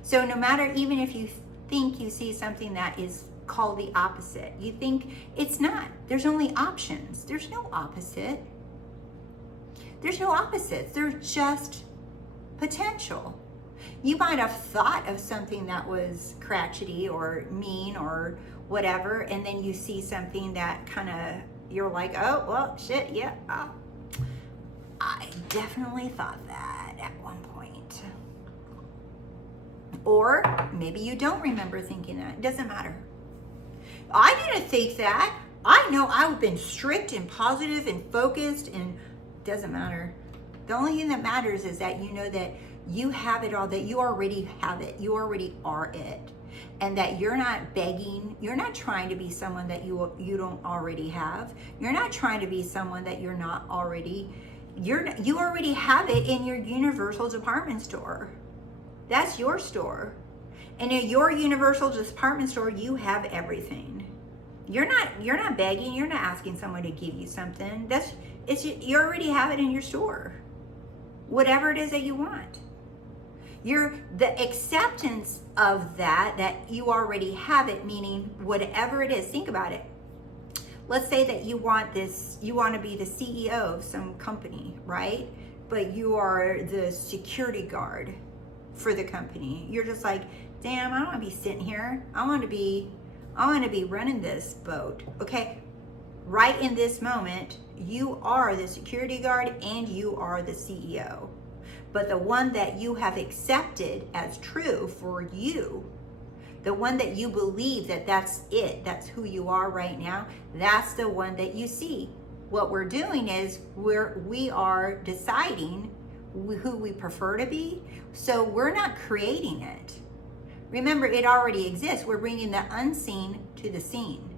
So no matter, even if you think you see something that is called the opposite, you think it's not. There's only options. There's no opposite. There's no opposites. There's just potential. You might have thought of something that was crotchety or mean or whatever, and then you see something that kind of, you're like, oh, well, shit, yeah, I definitely thought that at one point. Or maybe you don't remember thinking that. It doesn't matter. I didn't think that. I know I've been strict and positive and focused, and it doesn't matter. The only thing that matters is that you know that you have it all, that you already have it. You already are it. And that you're not begging. You're not trying to be someone that you don't already have. You're not trying to be someone that you're not already. You already have it in your universal department store. That's your store. And in your universal department store, you have everything. You're not begging. You're not asking someone to give you something. You already have it in your store. Whatever it is that you want. The acceptance of that you already have it, meaning whatever it is. Think about it. Let's say that you want to be the CEO of some company, right? But you are the security guard for the company. You're just like, damn, I don't want to be sitting here. I want to be running this boat. Okay. Right in this moment, you are the security guard and you are the CEO. But the one that you have accepted as true for you, the one that you believe that's it, that's who you are right now, that's the one that you see. what we're doing is we are deciding who we prefer to be. So we're not creating it. Remember, it already exists. We're bringing the unseen to the seen.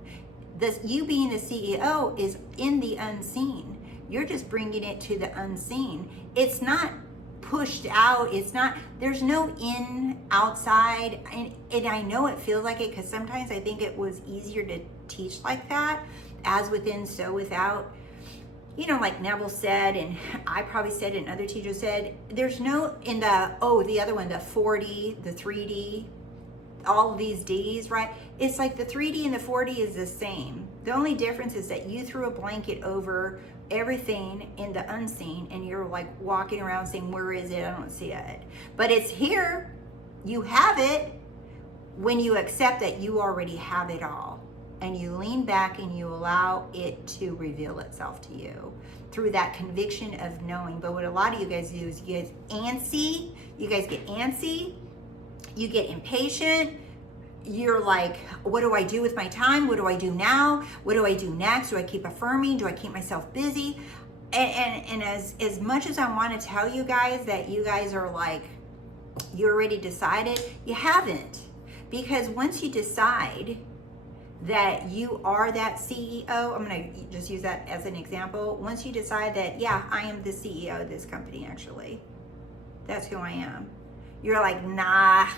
You being the CEO is in the unseen. You're just bringing it to the unseen. It's not pushed out. There's no in, outside. And I know it feels like it because sometimes I think it was easier to teach like that, as within, so without. You know, like Neville said, and I probably said, and other teachers said, there's no, in the other one, the 4D, the 3D, all of these Ds, right? It's like the 3D and the 4D is the same. The only difference is that you threw a blanket over everything in the unseen, and you're like walking around saying, where is it? I don't see it. But it's here. You have it when you accept that you already have it all. And you lean back and you allow it to reveal itself to you through that conviction of knowing. But what a lot of you guys do is you guys get antsy, you get impatient, you're like, what do I do with my time? What do I do now? What do I do next? Do I keep affirming? Do I keep myself busy? And as much as I want to tell you guys that you guys are like, you already decided, you haven't. Because once you decide that you are that CEO, I'm going to just use that as an example. Once you decide that, yeah, I am the CEO of this company, actually, that's who I am. You're like, nah,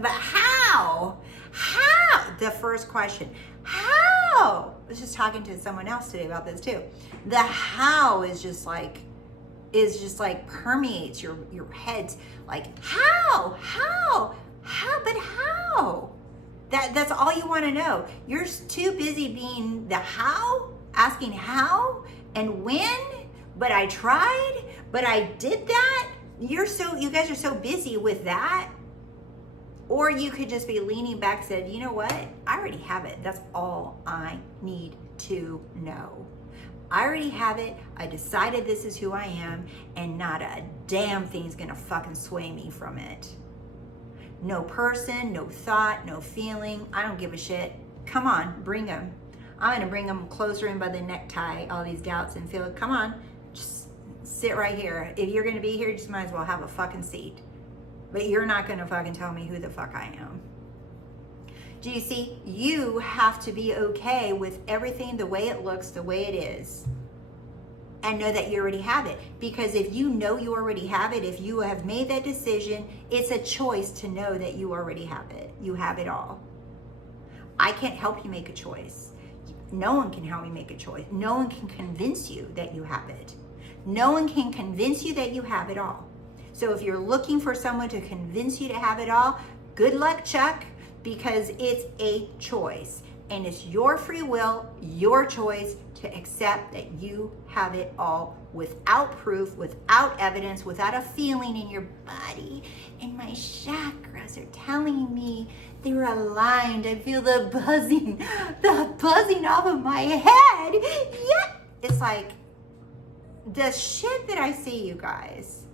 but how? How? The first question, how? I was just talking to someone else today about this too. The how is just like permeates your heads. Like, how, but how? That's all you want to know. You're too busy being the how, asking how and when, but I tried, but I did that. You guys are so busy with that. Or you could just be leaning back, said, you know what? I already have it. That's all I need to know. I already have it. I decided this is who I am, and not a damn thing's gonna fucking sway me from it. No person, no thought, no feeling. I don't give a shit. Come on, bring them. I'm gonna bring them closer in by the necktie, all these doubts and feel, come on, just sit right here. If you're gonna be here, you just might as well have a fucking seat. But you're not gonna fucking tell me who the fuck I am. Do you see? You have to be okay with everything the way it looks, the way it is. And know that you already have it. Because if you know you already have it, if you have made that decision, it's a choice to know that you already have it. You have it all. I can't help you make a choice. No one can help you make a choice. No one can convince you that you have it. No one can convince you that you have it all. So if you're looking for someone to convince you to have it all, good luck, Chuck, because it's a choice. And it's your free will, your choice to accept that you have it all without proof, without evidence, without a feeling in your body. And my chakras are telling me they're aligned. I feel the buzzing off of my head. Yeah. It's like the shit that I see, you guys.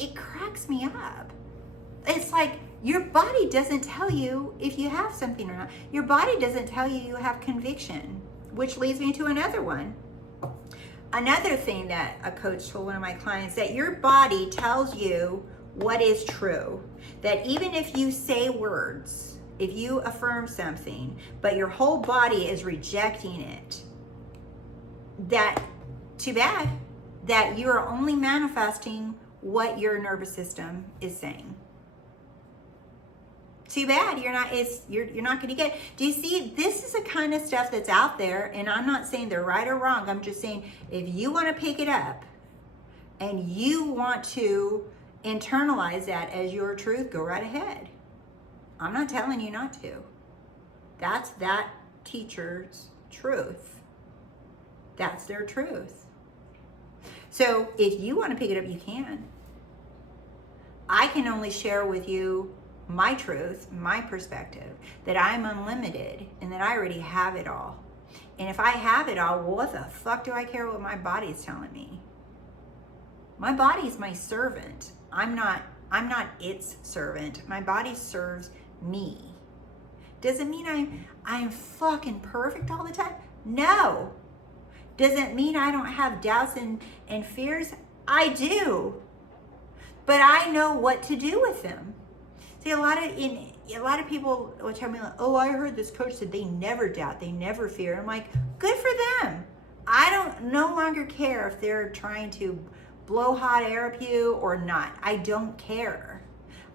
It cracks me up. It's like, your body doesn't tell you if you have something or not. Your body doesn't tell you you have conviction, which leads me to another one. Another thing that a coach told one of my clients, that your body tells you what is true. That even if you say words, if you affirm something, but your whole body is rejecting it, that, too bad, that you are only manifesting what your nervous system is saying. Too bad, you're not going to get. Do you see? This is the kind of stuff that's out there, and I'm not saying they're right or wrong. I'm just saying, if you want to pick it up and you want to internalize that as your truth, go right ahead. I'm not telling you not to. That's that teacher's truth. That's their truth. So if you want to pick it up, you can. I can only share with you my truth, my perspective, that I'm unlimited and that I already have it all. And if I have it all, what the fuck do I care what my body's telling me? My body's my servant. I'm not its servant. My body serves me. Does it mean I'm fucking perfect all the time? No. Doesn't mean I don't have doubts and fears. I do. But I know what to do with them. See, a lot of people will tell me, like, oh, I heard this coach said they never doubt, they never fear. I'm like, good for them. I don't no longer care if they're trying to blow hot air up you or not. I don't care.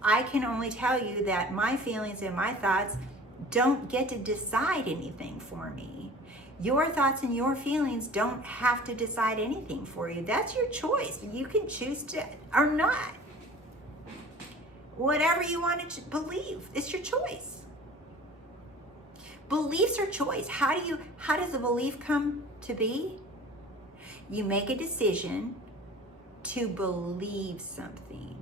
I can only tell you that my feelings and my thoughts don't get to decide anything for me. Your thoughts and your feelings don't have to decide anything for you. That's your choice. You can choose to or not. Whatever you want to believe, it's your choice. Beliefs are choice. How does a belief come to be? You make a decision to believe something.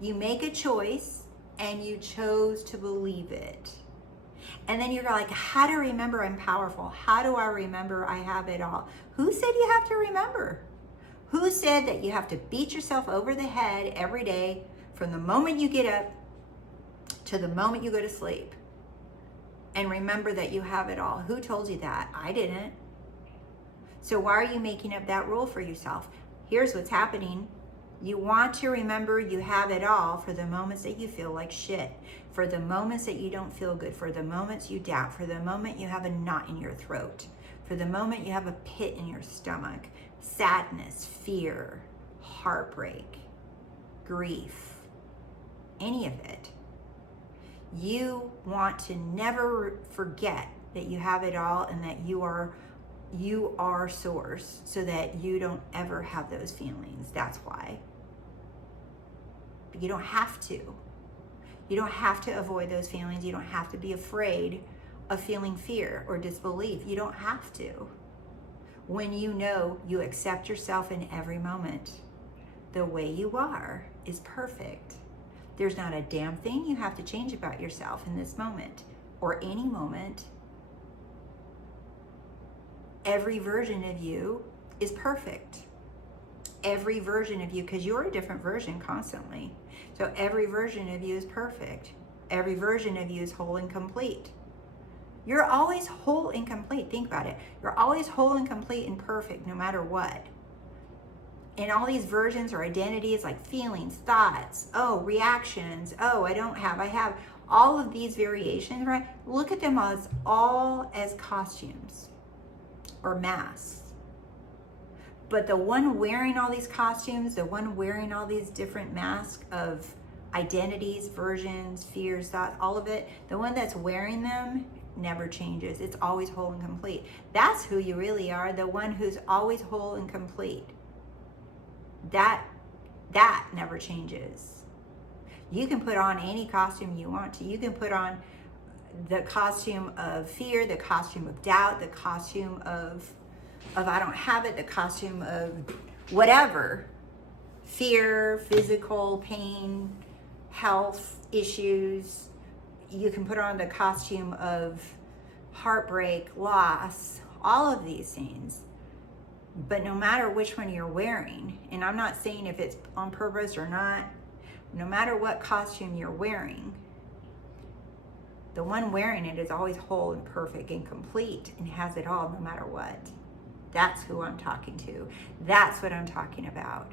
You make a choice and you chose to believe it. And then you're like, how do I remember I'm powerful? How do I remember I have it all? Who said you have to remember? Who said that you have to beat yourself over the head every day from the moment you get up to the moment you go to sleep and remember that you have it all? Who told you that? I didn't. So why are you making up that rule for yourself? Here's what's happening. You want to remember you have it all for the moments that you feel like shit, for the moments that you don't feel good, for the moments you doubt, for the moment you have a knot in your throat, for the moment you have a pit in your stomach, sadness, fear, heartbreak, grief, any of it. You want to never forget that you have it all and that you are source, so that you don't ever have those feelings. That's why. But you don't have to. You don't have to avoid those feelings. You don't have to be afraid of feeling fear or disbelief. You don't have to. When you know you accept yourself in every moment, the way you are is perfect. There's not a damn thing you have to change about yourself in this moment or any moment. Every version of you is perfect. Every version of you, because you're a different version constantly. So every version of you is perfect. Every version of you is whole and complete. You're always whole and complete. Think about it. You're always whole and complete and perfect no matter what. And all these versions or identities like feelings, thoughts, reactions, I have. All of these variations, right? Look at them all as costumes or masks. But the one wearing all these costumes, the one wearing all these different masks of identities, versions, fears, thoughts, all of it, the one that's wearing them never changes. It's always whole and complete. That's who you really are, the one who's always whole and complete. That never changes. You can put on any costume you want to. You can put on the costume of fear, the costume of doubt, the costume of I don't have it, the costume of whatever. Fear, physical pain, health issues. You can put on the costume of heartbreak, loss, all of these things. But no matter which one you're wearing, and I'm not saying if it's on purpose or not, no matter what costume you're wearing, the one wearing it is always whole and perfect and complete and has it all no matter what. That's who I'm talking to. That's what I'm talking about.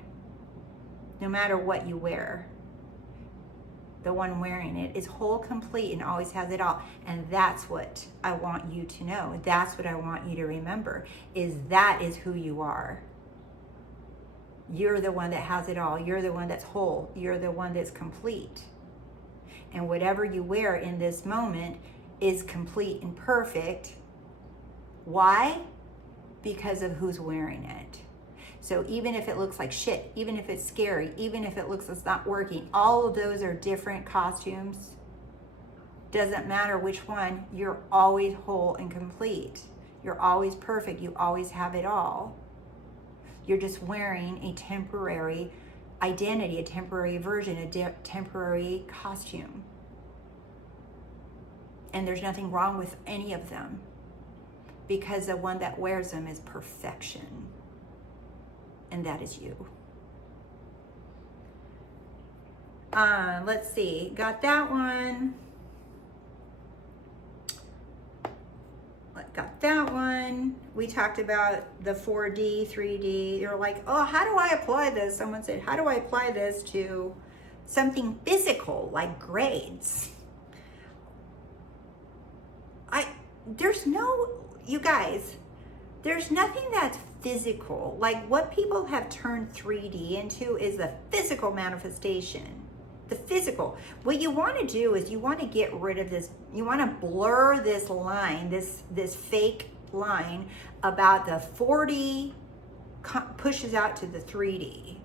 No matter what you wear, the one wearing it is whole, complete, and always has it all. And that's what I want you to know. That's what I want you to remember, is that is who you are. You're the one that has it all. You're the one that's whole. You're the one that's complete. And whatever you wear in this moment is complete and perfect. Why? Because of who's wearing it. So even if it looks like shit, even if it's scary, even if it looks like it's not working, all of those are different costumes. Doesn't matter which one, you're always whole and complete. You're always perfect. You always have it all. You're just wearing a temporary identity, a temporary version, a temporary costume. And there's nothing wrong with any of them, because the one that wears them is perfection. And that is you. Let's see. Got that one. Let's got that one. We talked about the 4D, 3D. You're like, oh, how do I apply this? Someone said, how do I apply this to something physical like grades? You guys, there's nothing that's physical. Like what people have turned 3D into is the physical manifestation. The physical. What you want to do is you want to get rid of this. You want to blur this line, this fake line about the 4D pushes out to the 3D.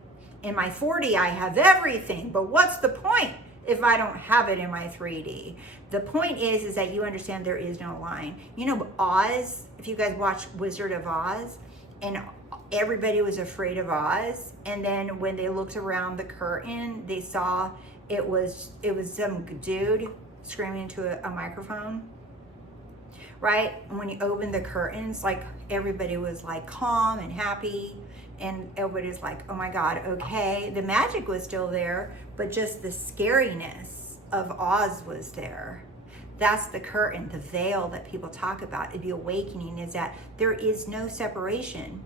In my 4D, I have everything, but what's the point if I don't have it in my 3D? The point is that you understand there is no line. You know, Oz, if you guys watch Wizard of Oz, and everybody was afraid of Oz, and then when they looked around the curtain, they saw it was some dude screaming into a microphone, right? And when you opened the curtains, like everybody was like calm and happy, and everybody's like, oh my God, okay. The magic was still there, but just the scariness of Oz was there. That's the curtain, the veil that people talk about. The awakening is that there is no separation.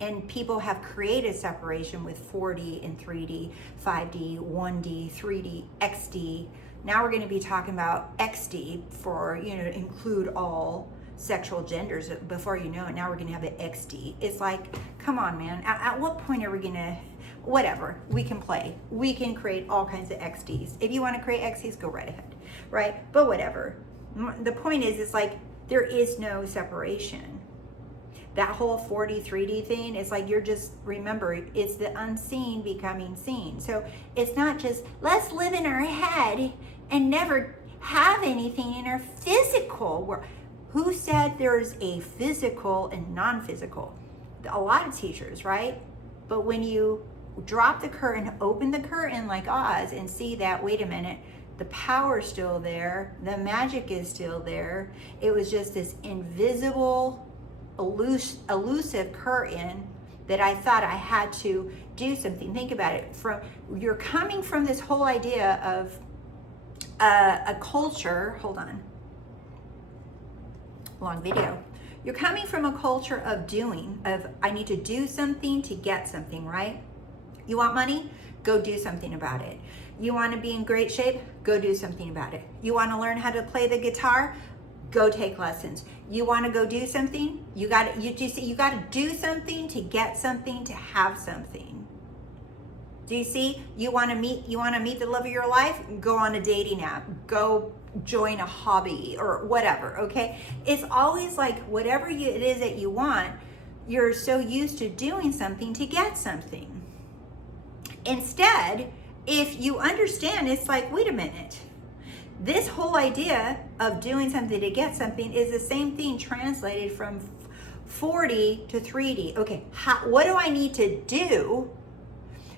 And people have created separation with 4D and 3D, 5D, 1D, 3D, XD. Now we're going to be talking about XD for, to include all sexual genders. Before you know it, now we're going to have an XD. It's like, come on, man. At what point are we going to, whatever, we can play. We can create all kinds of XDs. If you want to create XDs, go right ahead, right? But whatever. The point is, it's like there is no separation. That whole 4D, 3D thing, it's like you're just, remember, it's the unseen becoming seen. So it's not just, let's live in our head and never have anything in our physical world. Who said there's a physical and non-physical? A lot of teachers, right? But when you drop the curtain, open the curtain like Oz and see that, wait a minute, the power's still there, the magic is still there. It was just this invisible, elusive curtain that I thought I had to do something. Think about it. You're coming from this whole idea of a culture. Hold on. Long video. You're coming from a culture of doing, of I need to do something to get something, right? You want money? Go do something about it. You want to be in great shape? Go do something about it. You want to learn how to play the guitar? Go take lessons. You want to go do something? You got to do something to get something to have something. Do you see? You want to meet the love of your life? Go on a dating app. Go join a hobby or whatever, okay? It's always like whatever it is that you want, you're so used to doing something to get something. Instead, if you understand, it's like, wait a minute. This whole idea of doing something to get something is the same thing translated from 4D to 3D. Okay, what do I need to do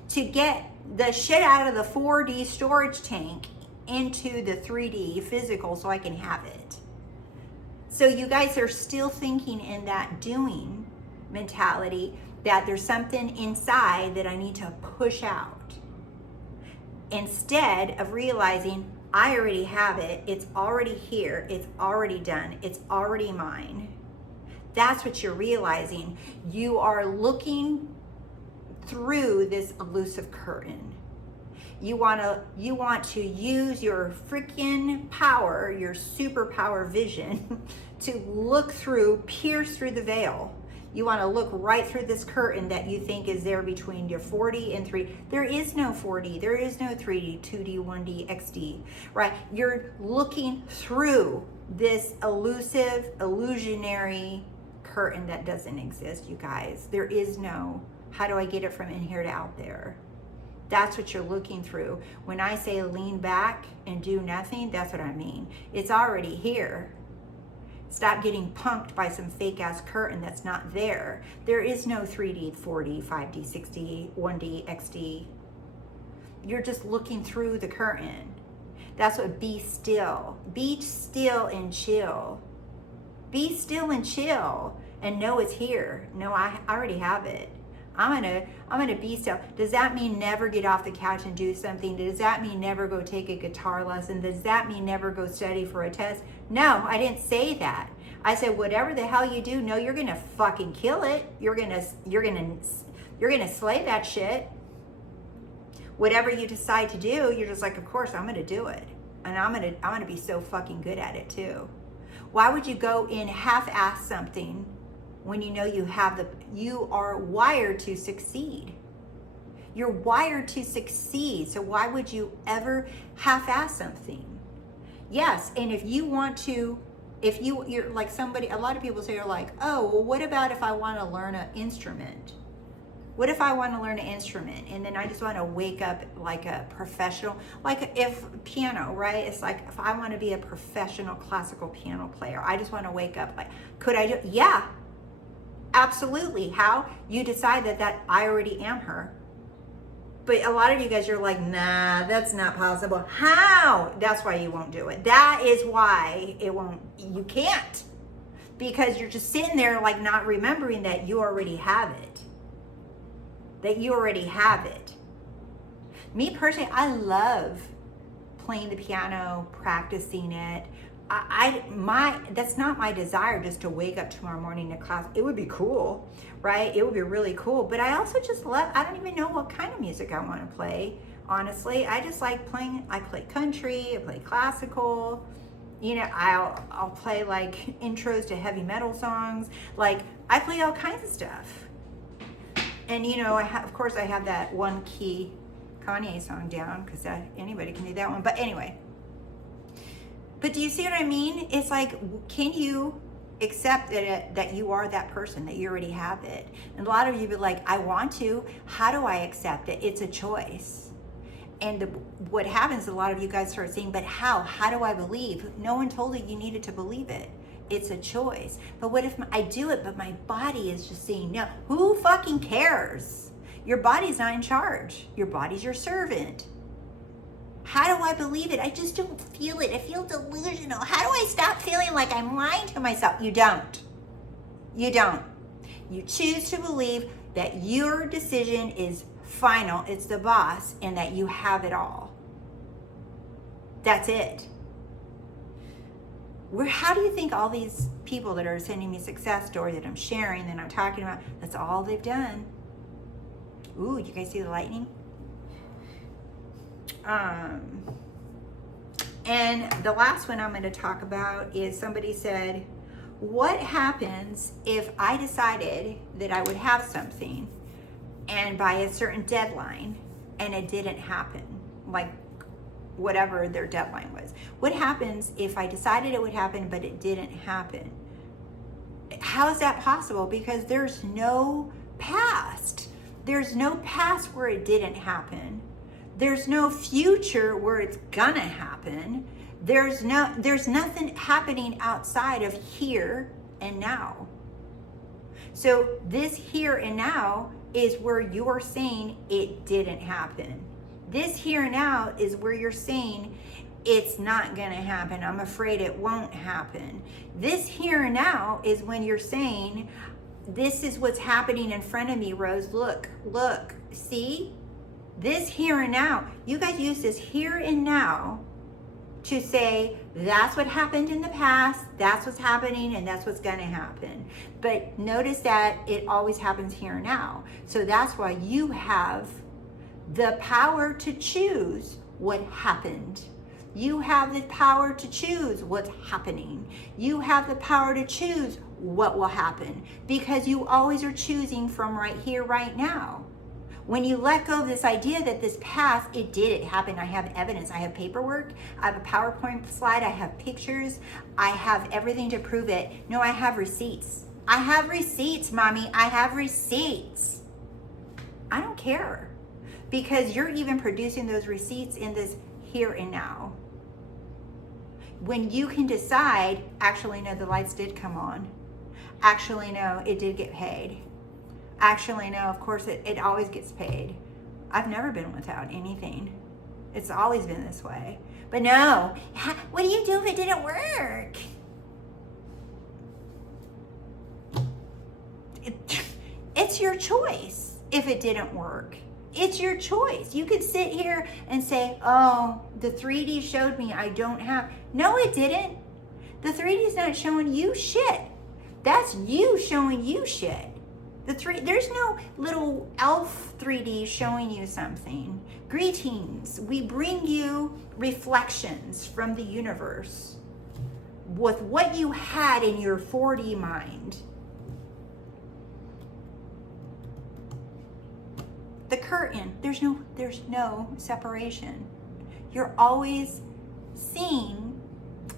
to get the shit out of the 4D storage tank into the 3D physical so I can have it? So you guys are still thinking in that doing mentality that there's something inside that I need to push out. Instead of realizing I already have it, it's already here, it's already done, it's already mine. That's what you're realizing. You are looking through this elusive curtain. You want to use your freaking power, your superpower vision to look through, pierce through the veil. You want to look right through this curtain that you think is there between your 4D and 3D. There is no 4D, there is no 3D, 2D, 1D, XD, right? You're looking through this elusive, illusionary curtain that doesn't exist, you guys. There is no, how do I get it from in here to out there? That's what you're looking through. When I say lean back and do nothing, that's what I mean. It's already here. Stop getting punked by some fake ass curtain that's not there. There is no 3D, 4D, 5D, 6D, 1D, XD. You're just looking through the curtain. That's what be still. Be still and chill. Be still and chill and know it's here. No, I already have it. I'm gonna be still. Does that mean never get off the couch and do something? Does that mean never go take a guitar lesson? Does that mean never go study for a test? No, I didn't say that. I said, whatever the hell you do, no, you're gonna fucking kill it. You're gonna slay that shit. Whatever you decide to do, you're just like, of course, I'm gonna do it. And I'm gonna be so fucking good at it too. Why would you go in half-ass something when you know you are wired to succeed? You're wired to succeed. So why would you ever half-ass something? Yes, and if you want to, you're like somebody, a lot of people say are like, oh, well, what about if I want to learn an instrument? What if I want to learn an instrument and then I just want to wake up like a professional, like if piano, right? It's like if I want to be a professional classical piano player, I just want to wake up like, could I do? Yeah, absolutely. How? You decide that I already am her. But a lot of you guys are like, nah, that's not possible. How? That's why you won't do it. That is why you can't. Because you're just sitting there like not remembering that you already have it. That you already have it. Me personally, I love playing the piano, practicing it. That's not my desire just to wake up tomorrow morning to class. It would be cool, right? It would be really cool. But I also just I don't even know what kind of music I want to play. Honestly, I just like playing. I play country, I play classical. You know, I'll play like intros to heavy metal songs. Like I play all kinds of stuff. And you know, of course I have that one key Kanye song down because anybody can do that one. But anyway. But do you see what I mean? It's like, can you accept that you are that person, that you already have it? And a lot of you be like, I want to. How do I accept it? It's a choice. And what happens, a lot of you guys start saying, but how? How do I believe? No one told you needed to believe it. It's a choice. But what if I do it, but my body is just saying no? Who fucking cares? Your body's not in charge. Your body's your servant. How do I believe it? I just don't feel it. I feel delusional. How do I stop feeling like I'm lying to myself? You don't. You don't. You choose to believe that your decision is final. It's the boss and that you have it all. That's it. How do you think all these people that are sending me success stories that I'm sharing, that I'm talking about, that's all they've done? Ooh, you guys see the lightning? And the last one I'm going to talk about is somebody said, what happens if I decided that I would have something and by a certain deadline and it didn't happen? Like whatever their deadline was. What happens if I decided it would happen, but it didn't happen? How is that possible? Because there's no past. There's no past where it didn't happen. There's no future where it's gonna happen. There's nothing happening outside of here and now. So this here and now is where you're saying it didn't happen. This here and now is where you're saying it's not gonna happen. I'm afraid it won't happen. This here and now is when you're saying, this is what's happening in front of me, Rose. Look, see? This here and now. You guys use this here and now to say, that's what happened in the past, that's what's happening, and that's what's gonna happen. But notice that it always happens here and now. So that's why you have the power to choose what happened. You have the power to choose what's happening. You have the power to choose what will happen because you always are choosing from right here, right now. When you let go of this idea that this past, it happen. I have evidence, I have paperwork, I have a PowerPoint slide, I have pictures, I have everything to prove it. No, I have receipts. I have receipts, mommy, I have receipts. I don't care because you're even producing those receipts in this here and now. When you can decide, actually no, the lights did come on. Actually no, it did get paid. Actually no, of course it always gets paid. I've never been without anything. It's always been this way. But no, what do you do if it didn't work? It's your choice if it didn't work. It's your choice. You could sit here and say, oh, the 3D showed me I don't have. No, it didn't. The 3D is not showing you shit. That's you showing you shit. There's no little elf 3D showing you something. Greetings. We bring you reflections from the universe with what you had in your 4D mind. The curtain, there's no separation. You're always seeing,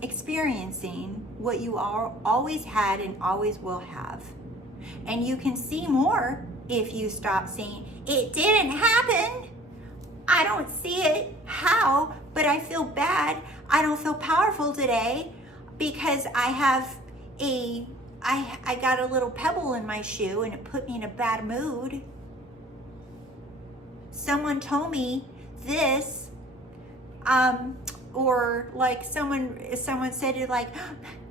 experiencing what you always had and always will have. And you can see more if you stop saying, it didn't happen. I don't see it. How? But I feel bad. I don't feel powerful today because I got a little pebble in my shoe and it put me in a bad mood. Someone told me this, or like someone said it like,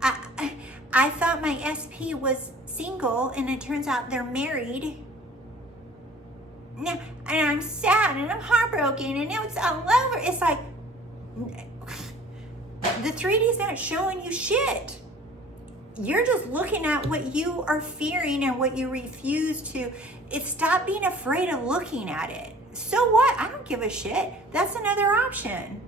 I thought my SP was single and it turns out they're married. Now, and I'm sad and I'm heartbroken and now it's all over. It's like, the 3D is not showing you shit. You're just looking at what you are fearing and what you refuse to. Stop being afraid of looking at it. So what? I don't give a shit. That's another option.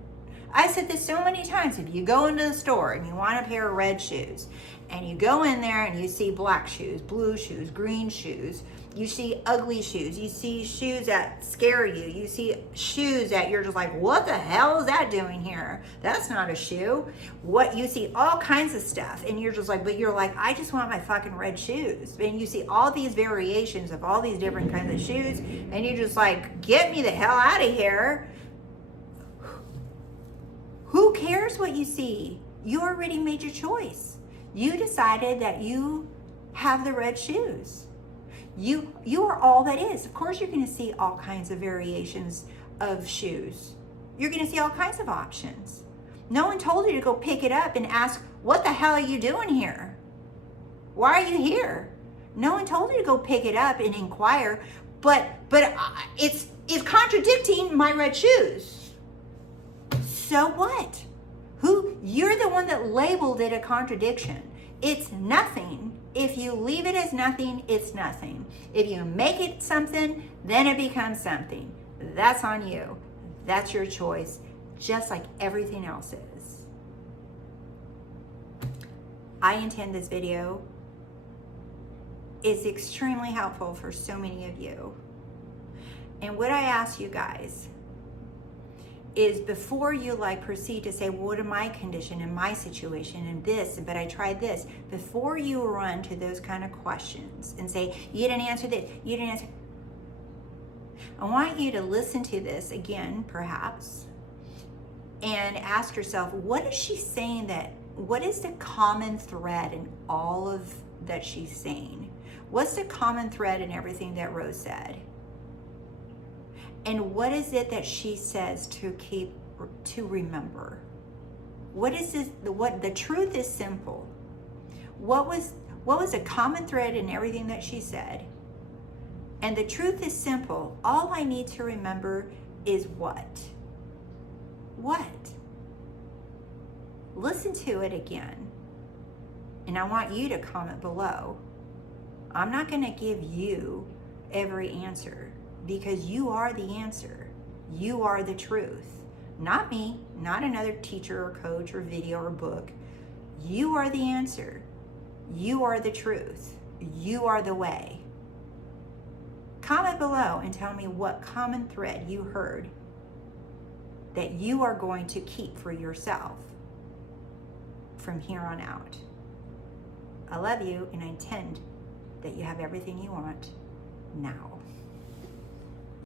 I said this so many times. If you go into the store and you want a pair of red shoes, and you go in there and you see black shoes, blue shoes, green shoes, you see ugly shoes, you see shoes that scare you, you see shoes that you're just like, what the hell is that doing here? That's not a shoe. What, you see all kinds of stuff and you're just like, but you're like, I just want my fucking red shoes. And you see all these variations of all these different kinds of shoes and you're just like, get me the hell out of here. Who cares what you see? You already made your choice. You decided that you have the red shoes. You are all that is. Of course, you're going to see all kinds of variations of shoes. You're going to see all kinds of options. No one told you to go pick it up and ask, what the hell are you doing here? Why are you here? No one told you to go pick it up and inquire, but it's contradicting my red shoes. So what? You're the one that labeled it a contradiction. It's nothing. If you leave it as nothing, it's nothing. If you make it something, then it becomes something. That's on you. That's your choice, just like everything else is. I intend this video is extremely helpful for so many of you. And what I ask you guys is before you proceed to say, well, what am my condition and my situation and this, but I tried this, before you run to those kind of questions and say, you didn't answer this, you didn't answer. I want you to listen to this again, perhaps, and ask yourself, what is she saying what is the common thread in all of that she's saying? What's the common thread in everything that Rose said? And what is it that she says to remember? What is this? The truth is simple. What was a common thread in everything that she said? And the truth is simple. All I need to remember is what? What? Listen to it again. And I want you to comment below. I'm not going to give you every answer, because you are the answer. You are the truth. Not me, not another teacher or coach or video or book. You are the answer. You are the truth. You are the way. Comment below and tell me what common thread you heard that you are going to keep for yourself from here on out. I love you and I intend that you have everything you want now.